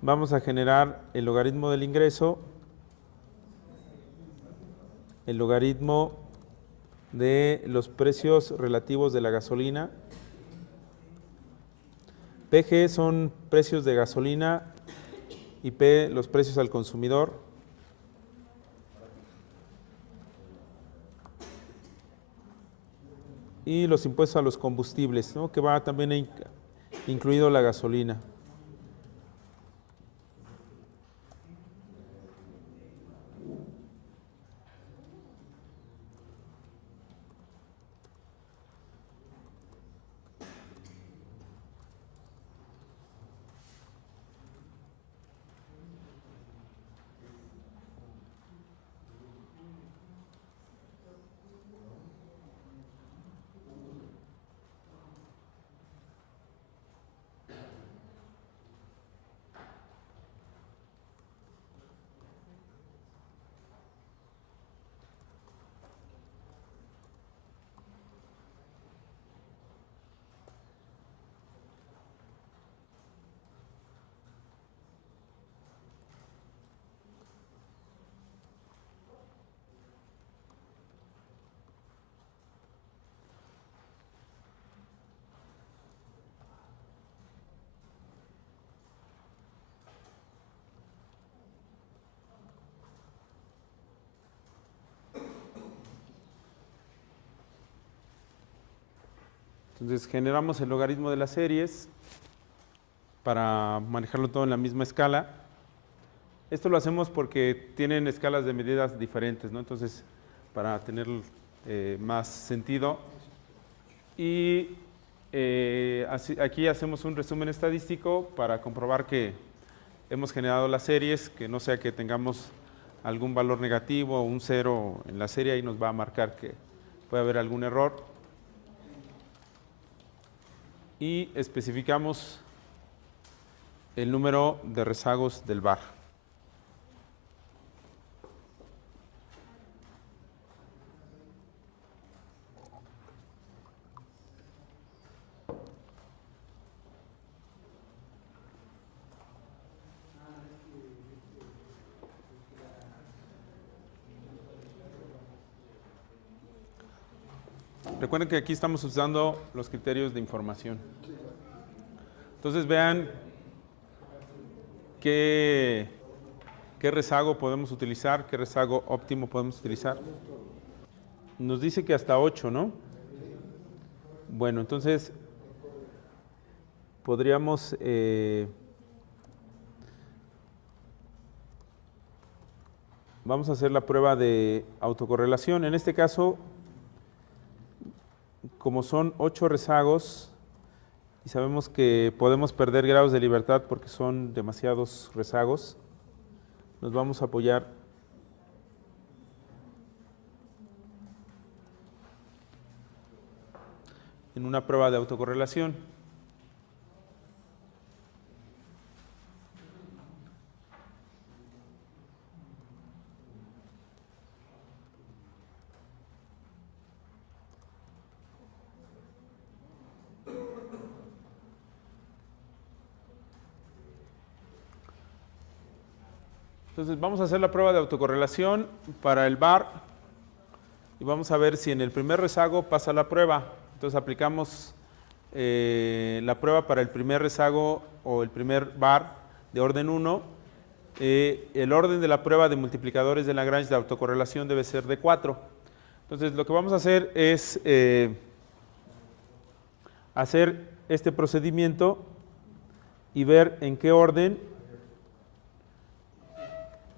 Vamos a generar el logaritmo del ingreso, el logaritmo de los precios relativos de la gasolina. PG son precios de gasolina y P los precios al consumidor. Y los impuestos a los combustibles, ¿no? Que va también incluido la gasolina. Entonces generamos el logaritmo de las series para manejarlo todo en la misma escala. Esto lo hacemos porque tienen escalas de medidas diferentes, ¿no? Entonces, para tener más sentido. Y aquí hacemos un resumen estadístico para comprobar que hemos generado las series, que no sea que tengamos algún valor negativo o un 0 en la serie, ahí nos va a marcar que puede haber algún error. Y especificamos el número de rezagos del bar. Recuerden que aquí estamos usando los criterios de información. Entonces vean qué ¿Qué rezago podemos utilizar? ¿Qué rezago óptimo podemos utilizar? Nos dice que hasta 8, ¿no? Bueno, entonces podríamos vamos a hacer la prueba de autocorrelación. En este caso, como son 8 rezagos y sabemos que podemos perder grados de libertad porque son demasiados rezagos, nos vamos a apoyar en una prueba de autocorrelación. Entonces vamos a hacer la prueba de autocorrelación para el bar y vamos a ver si en el primer rezago pasa la prueba. Entonces aplicamos la prueba para el primer rezago o el primer bar de orden 1. El orden de la prueba de multiplicadores de Lagrange de autocorrelación debe ser de 4. Entonces lo que vamos a hacer es hacer este procedimiento y ver en qué orden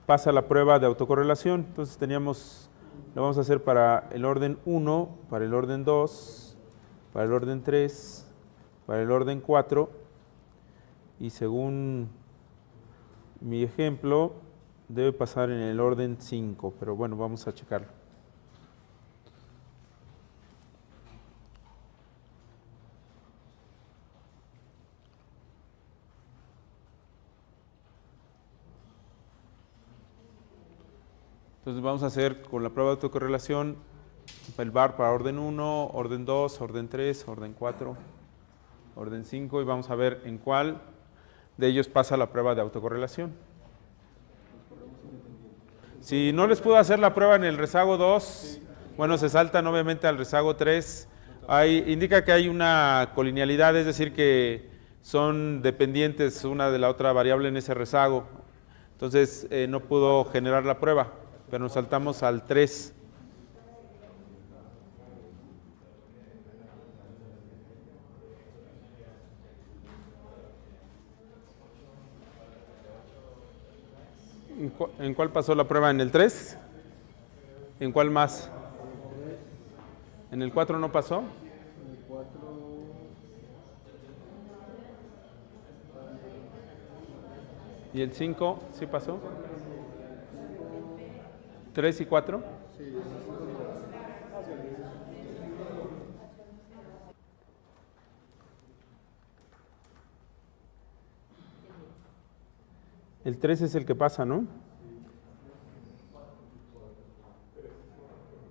pasa la prueba de autocorrelación. Entonces lo vamos a hacer para el orden 1, para el orden 2, para el orden 3, para el orden 4 y según mi ejemplo debe pasar en el orden 5, pero bueno, vamos a checarlo. Entonces vamos a hacer con la prueba de autocorrelación el bar para orden 1, orden 2, orden 3, orden 4, orden 5 y vamos a ver en cuál de ellos pasa la prueba de autocorrelación. Si no les puedo hacer la prueba en el rezago 2, bueno, se saltan obviamente al rezago 3. Indica que hay una colinealidad, es decir, que son dependientes una de la otra variable en ese rezago. Entonces no pudo generar la prueba, pero nos saltamos al 3. ¿En cuál pasó la prueba? ¿En el 3? ¿En cuál más? ¿En el 4 no pasó? ¿Y el 5 sí pasó? ¿3 y 4? El 3 es el que pasa, ¿no?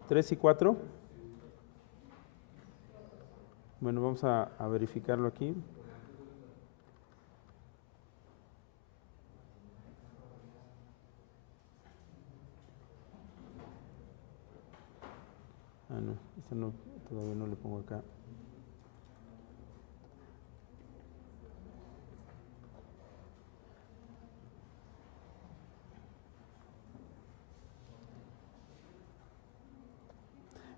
3 y 4. Bueno, vamos a verificarlo aquí. Ah, no, esta no, todavía no le pongo acá.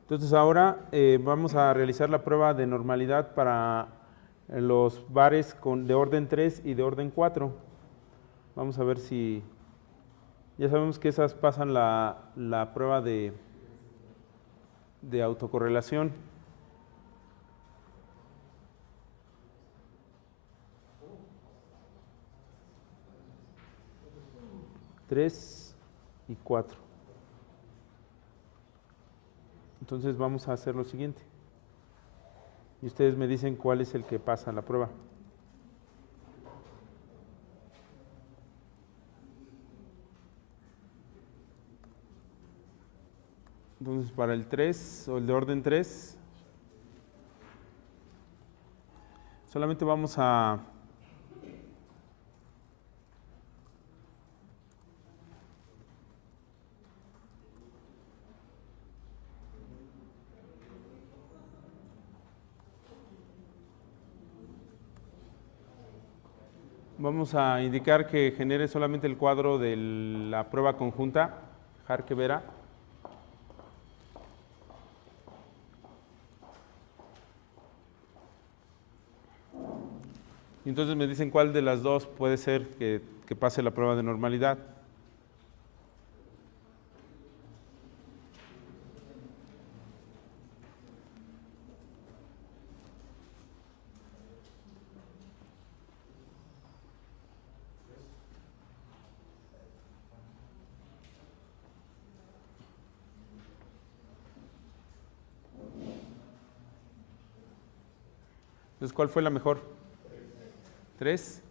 Entonces ahora vamos a realizar la prueba de normalidad para los bares de orden 3 y de orden 4. Vamos a ver si... Ya sabemos que esas pasan la prueba de autocorrelación. Tres y 4. Entonces vamos a hacer lo siguiente. Y ustedes me dicen cuál es el que pasa la prueba. Entonces para el 3 o el de orden 3, solamente vamos a Vamos a indicar que genere solamente el cuadro de la prueba conjunta, Jarque-Vera. Y entonces me dicen cuál de las dos puede ser que pase la prueba de normalidad. Entonces, ¿cuál fue la mejor? 3.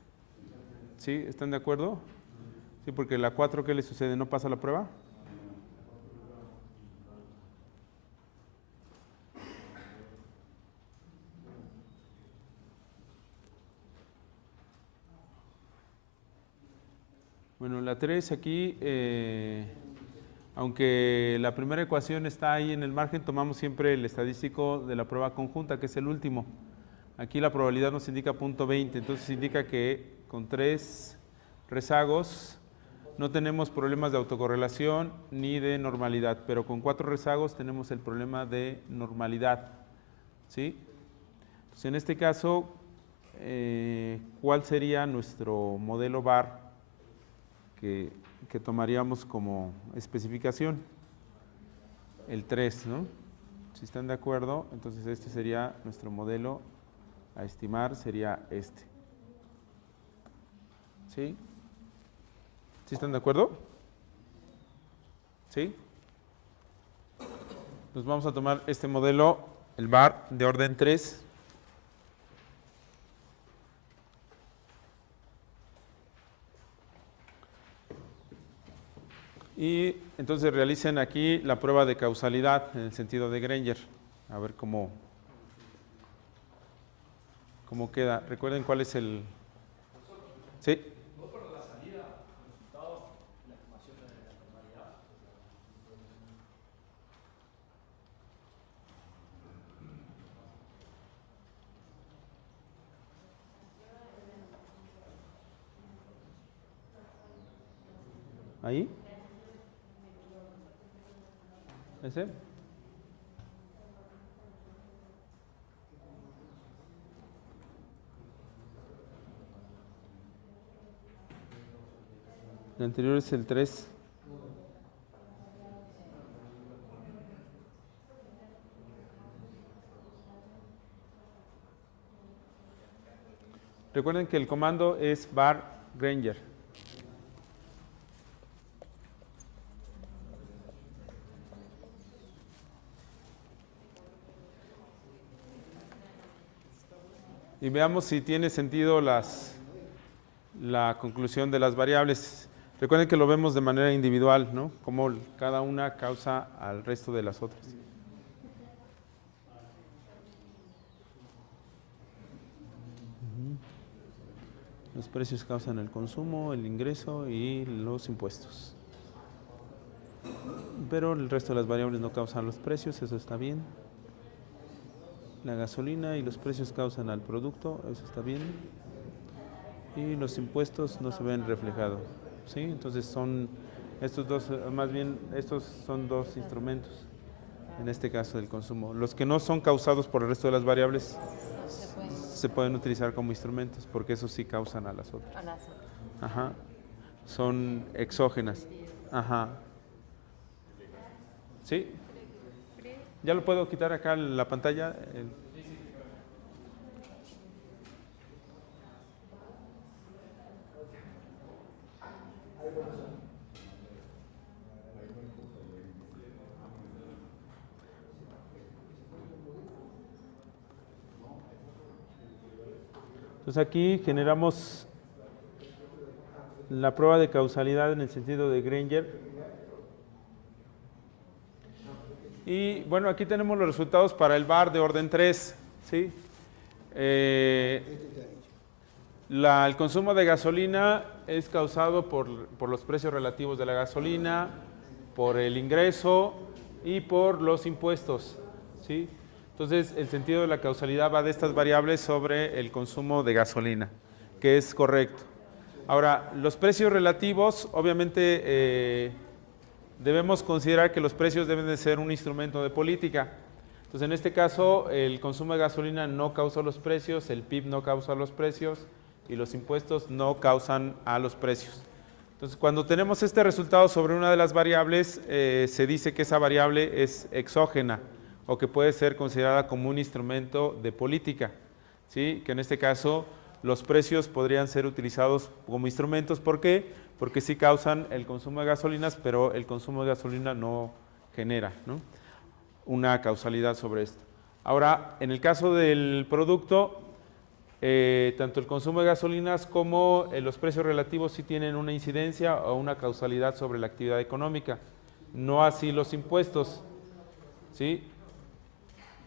¿Sí? ¿Están de acuerdo? Sí, porque la 4, ¿qué le sucede? ¿No pasa la prueba? Bueno, la 3 aquí, aunque la primera ecuación está ahí en el margen, tomamos siempre el estadístico de la prueba conjunta, que es el último. Aquí la probabilidad nos indica 0.20, entonces indica que con 3 rezagos no tenemos problemas de autocorrelación ni de normalidad, pero con 4 rezagos tenemos el problema de normalidad, ¿sí? Entonces, en este caso, ¿cuál sería nuestro modelo VAR que tomaríamos como especificación? El 3, ¿no? Si están de acuerdo, entonces este sería nuestro modelo a estimar, sería este. ¿Sí? ¿Sí están de acuerdo? ¿Sí? Nos vamos a tomar este modelo, el VAR de orden 3. Y entonces realicen aquí la prueba de causalidad en el sentido de Granger. A ver cómo queda. Recuerden cuál es el... ¿Sí? ¿Ahí? ¿Ese? El anterior es el 3. Recuerden que el comando es var Granger. Y veamos si tiene sentido la conclusión de las variables. Recuerden que lo vemos de manera individual, ¿no? Como cada una causa al resto de las otras. Los precios causan el consumo, el ingreso y los impuestos. Pero el resto de las variables no causan los precios, eso está bien. La gasolina y los precios causan al producto, eso está bien. Y los impuestos no se ven reflejados, ¿sí? Entonces son estos dos, más bien estos son dos instrumentos, en este caso del consumo. Los que no son causados por el resto de las variables se pueden utilizar como instrumentos, porque esos sí causan a las otras. Ajá. Son exógenas. Ajá. ¿Sí? ¿Ya lo puedo quitar acá en la pantalla? Entonces aquí generamos la prueba de causalidad en el sentido de Granger. Y bueno, aquí tenemos los resultados para el VAR de orden 3, ¿sí? El consumo de gasolina es causado por los precios relativos de la gasolina, por el ingreso y por los impuestos, ¿sí? Entonces, el sentido de la causalidad va de estas variables sobre el consumo de gasolina, que es correcto. Ahora, los precios relativos, obviamente debemos considerar que los precios deben de ser un instrumento de política. Entonces, en este caso, el consumo de gasolina no causa los precios, el PIB no causa los precios y los impuestos no causan a los precios. Entonces, cuando tenemos este resultado sobre una de las variables, se dice que esa variable es exógena o que puede ser considerada como un instrumento de política, ¿sí? Que en este caso los precios podrían ser utilizados como instrumentos. ¿Por qué? Porque sí causan el consumo de gasolinas, pero el consumo de gasolina no genera, ¿no?, una causalidad sobre esto. Ahora, en el caso del producto, tanto el consumo de gasolinas como los precios relativos sí tienen una incidencia o una causalidad sobre la actividad económica, no así los impuestos, ¿sí?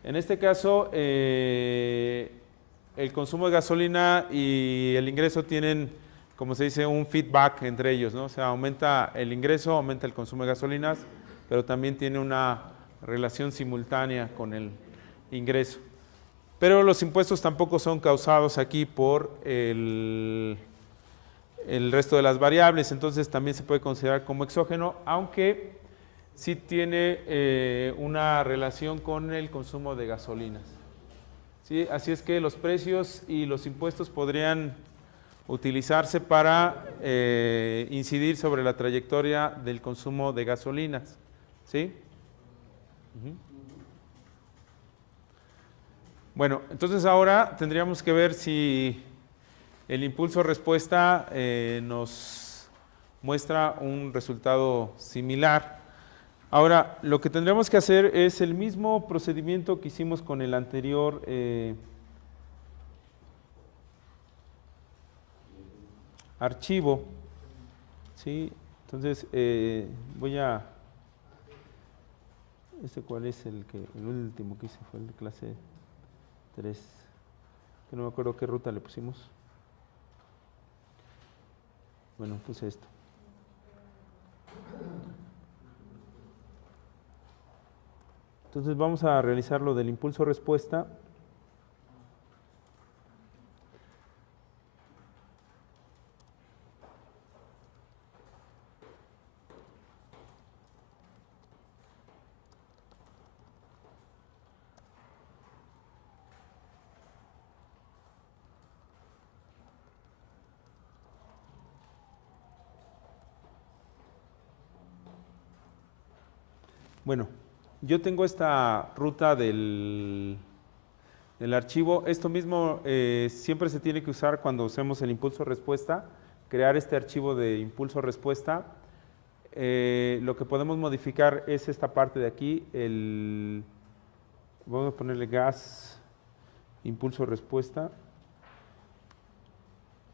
En este caso, el consumo de gasolina y el ingreso tienen, como se dice, un feedback entre ellos, ¿no? O sea, aumenta el ingreso, aumenta el consumo de gasolinas, pero también tiene una relación simultánea con el ingreso. Pero los impuestos tampoco son causados aquí por el resto de las variables, entonces también se puede considerar como exógeno, aunque sí tiene una relación con el consumo de gasolinas, ¿sí? Así es que los precios y los impuestos podrían utilizarse para incidir sobre la trayectoria del consumo de gasolinas, ¿sí? Bueno, entonces ahora tendríamos que ver si el impulso respuesta nos muestra un resultado similar. Ahora, lo que tendríamos que hacer es el mismo procedimiento que hicimos con el anterior archivo, ¿sí? Entonces, voy a... ¿Cuál es el último que hice? Fue el de clase 3, que no me acuerdo qué ruta le pusimos. Bueno, puse esto. Entonces vamos a realizar lo del impulso respuesta. Bueno, yo tengo esta ruta del archivo. Esto mismo siempre se tiene que usar cuando usemos el impulso respuesta, crear este archivo de impulso respuesta. Lo que podemos modificar es esta parte de aquí, vamos a ponerle gas, impulso respuesta.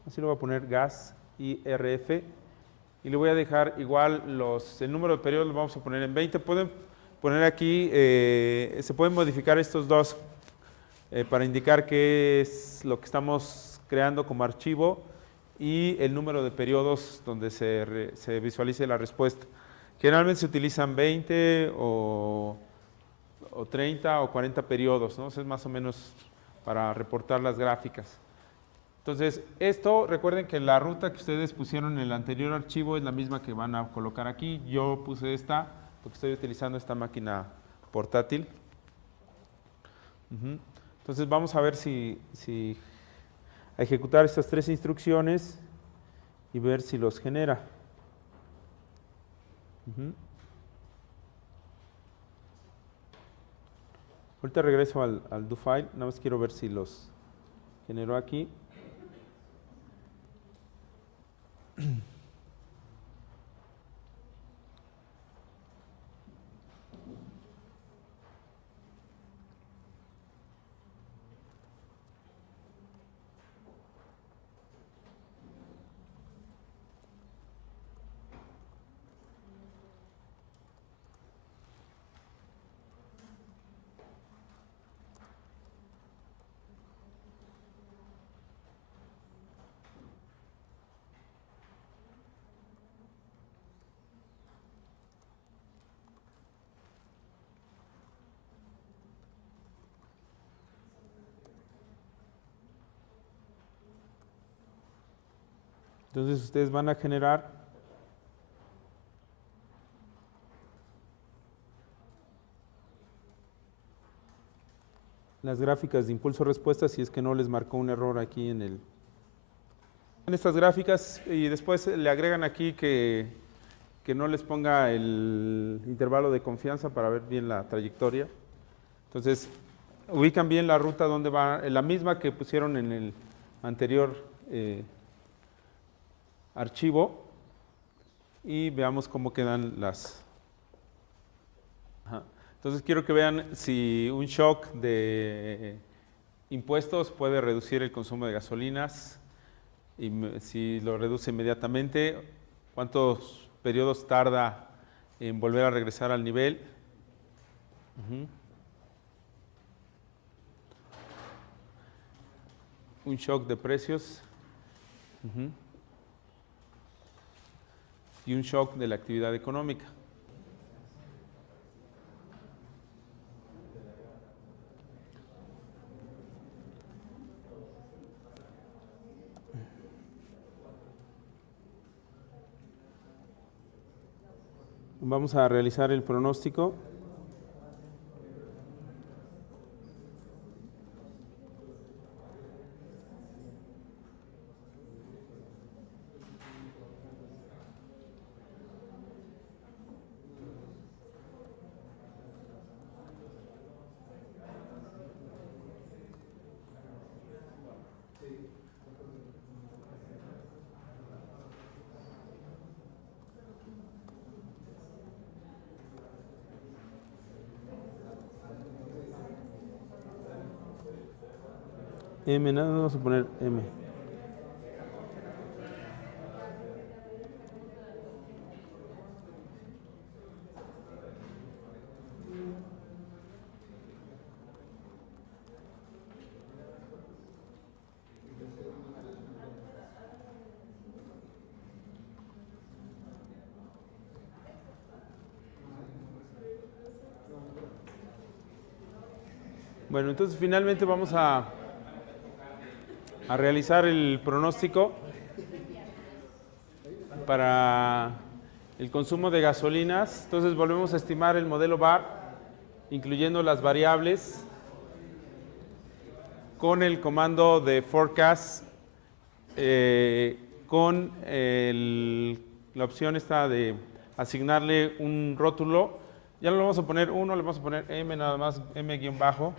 Así lo voy a poner gas IRF. Y le voy a dejar igual el número de periodos, lo vamos a poner en 20. Pueden poner aquí, se pueden modificar estos dos para indicar qué es lo que estamos creando como archivo y el número de periodos donde se visualice la respuesta. Generalmente se utilizan 20 o 30 o 40 periodos, ¿no? Eso es más o menos para reportar las gráficas. Entonces, esto, recuerden que la ruta que ustedes pusieron en el anterior archivo es la misma que van a colocar aquí. Yo puse esta porque estoy utilizando esta máquina portátil. Entonces, vamos a ver a ejecutar estas 3 instrucciones y ver si los genera. Ahorita regreso al do file, nada más quiero ver si los generó aquí. Entonces ustedes van a generar las gráficas de impulso-respuesta, si es que no les marcó un error aquí en estas gráficas, y después le agregan aquí que no les ponga el intervalo de confianza para ver bien la trayectoria. Entonces, ubican bien la ruta donde va, la misma que pusieron en el anterior archivo, y veamos cómo quedan las... Ajá. Entonces quiero que vean si un shock de impuestos puede reducir el consumo de gasolinas, y si lo reduce inmediatamente, cuántos periodos tarda en volver a regresar al nivel. Un shock de precios. Y un shock de la actividad económica. Vamos a realizar el pronóstico. M, nada, vamos a poner M. Bueno, entonces finalmente vamos a realizar el pronóstico para el consumo de gasolinas. Entonces volvemos a estimar el modelo VAR, incluyendo las variables, con el comando de forecast, con la opción esta de asignarle un rótulo. Ya no le vamos a poner 1, le vamos a poner M nada más, M-bajo.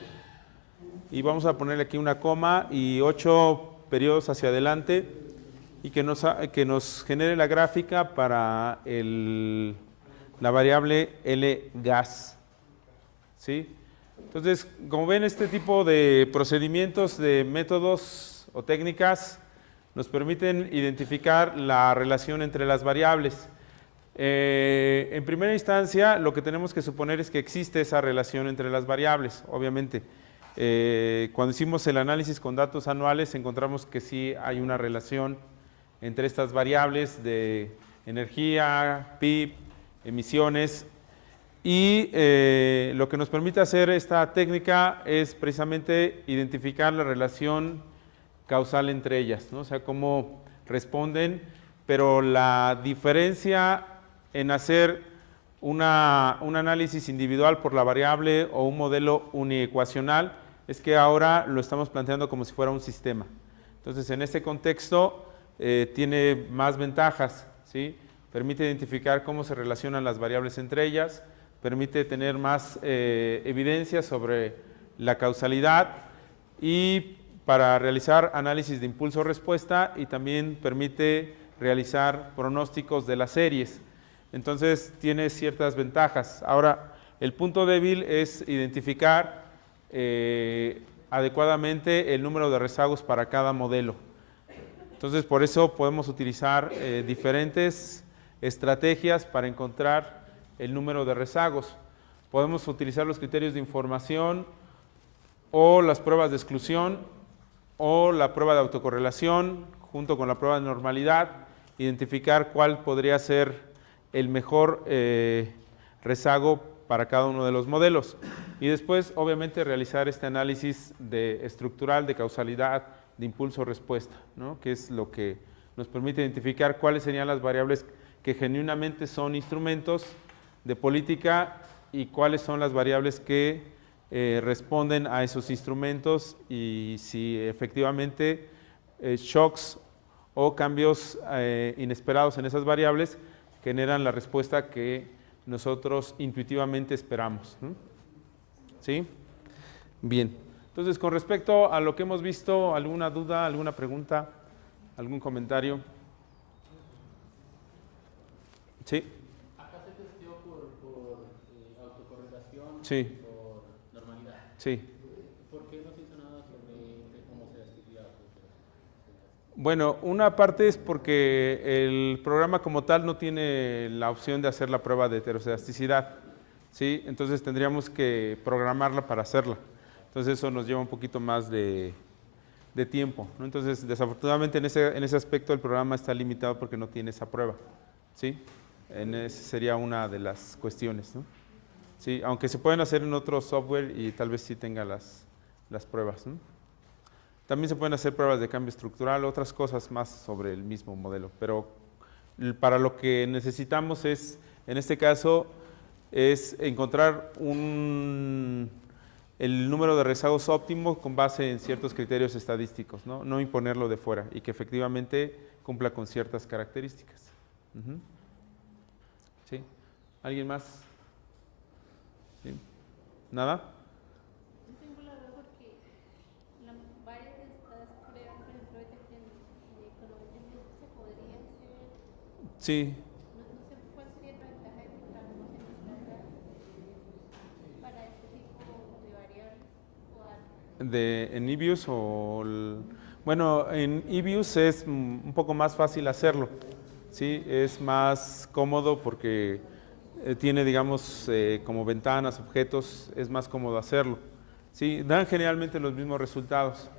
Y vamos a ponerle aquí una coma y 8 periodos hacia adelante, y que nos genere la gráfica para la variable L-gas. ¿Sí? Entonces, como ven, este tipo de procedimientos, de métodos o técnicas, nos permiten identificar la relación entre las variables. En primera instancia, lo que tenemos que suponer es que existe esa relación entre las variables, obviamente. Cuando hicimos el análisis con datos anuales, encontramos que sí hay una relación entre estas variables de energía, PIB, emisiones, y lo que nos permite hacer esta técnica es precisamente identificar la relación causal entre ellas, ¿no? O sea, cómo responden, pero la diferencia en hacer un análisis individual por la variable o un modelo uniecuacional es que ahora lo estamos planteando como si fuera un sistema. Entonces, en este contexto tiene más ventajas, ¿sí? Permite identificar cómo se relacionan las variables entre ellas, permite tener más evidencia sobre la causalidad, y para realizar análisis de impulso-respuesta, y también permite realizar pronósticos de las series. Entonces tiene ciertas ventajas. Ahora, el punto débil es identificar adecuadamente el número de rezagos para cada modelo. Entonces, por eso podemos utilizar diferentes estrategias para encontrar el número de rezagos. Podemos utilizar los criterios de información, o las pruebas de exclusión, o la prueba de autocorrelación junto con la prueba de normalidad, identificar cuál podría ser el mejor rezago para cada uno de los modelos. Y después, obviamente, realizar este análisis estructural de causalidad de impulso-respuesta, ¿no? Que es lo que nos permite identificar cuáles serían las variables que genuinamente son instrumentos de política y cuáles son las variables que responden a esos instrumentos y si efectivamente shocks o cambios inesperados en esas variables generan la respuesta que nosotros intuitivamente esperamos, ¿no? ¿Sí? Bien. Entonces, con respecto a lo que hemos visto, ¿alguna duda, alguna pregunta, algún comentario? Sí. Acá se testeó por autocorrelación Sí. y por normalidad. Sí. ¿Por qué no se hizo nada sobre cómo se estudia? Bueno, una parte es porque el programa como tal no tiene la opción de hacer la prueba de heterocedasticidad, ¿sí? Entonces tendríamos que programarla para hacerla. Entonces eso nos lleva un poquito más de tiempo, ¿no? Entonces, desafortunadamente en ese aspecto el programa está limitado porque no tiene esa prueba, ¿sí? Esa sería una de las cuestiones, ¿no? Sí, aunque se pueden hacer en otro software y tal vez sí tenga las pruebas, ¿no? También se pueden hacer pruebas de cambio estructural, otras cosas más sobre el mismo modelo, pero para lo que necesitamos es, en este caso, es encontrar el número de rezagos óptimo con base en ciertos criterios estadísticos, ¿no? No imponerlo de fuera y que efectivamente cumpla con ciertas características. Uh-huh. ¿Sí? ¿Alguien más? ¿Sí? ¿Nada? Yo tengo la duda porque varias de estas pruebas, por ejemplo, de econometría se podría hacer. Sí. No sé cuál sería la ventaja de encontrarnos en estándar para este tipo de variables o datos. ¿En eBius bueno, en eBius es un poco más fácil hacerlo, ¿sí? Es más cómodo porque tiene, digamos, como ventanas, objetos, es más cómodo hacerlo, ¿sí? Dan generalmente los mismos resultados,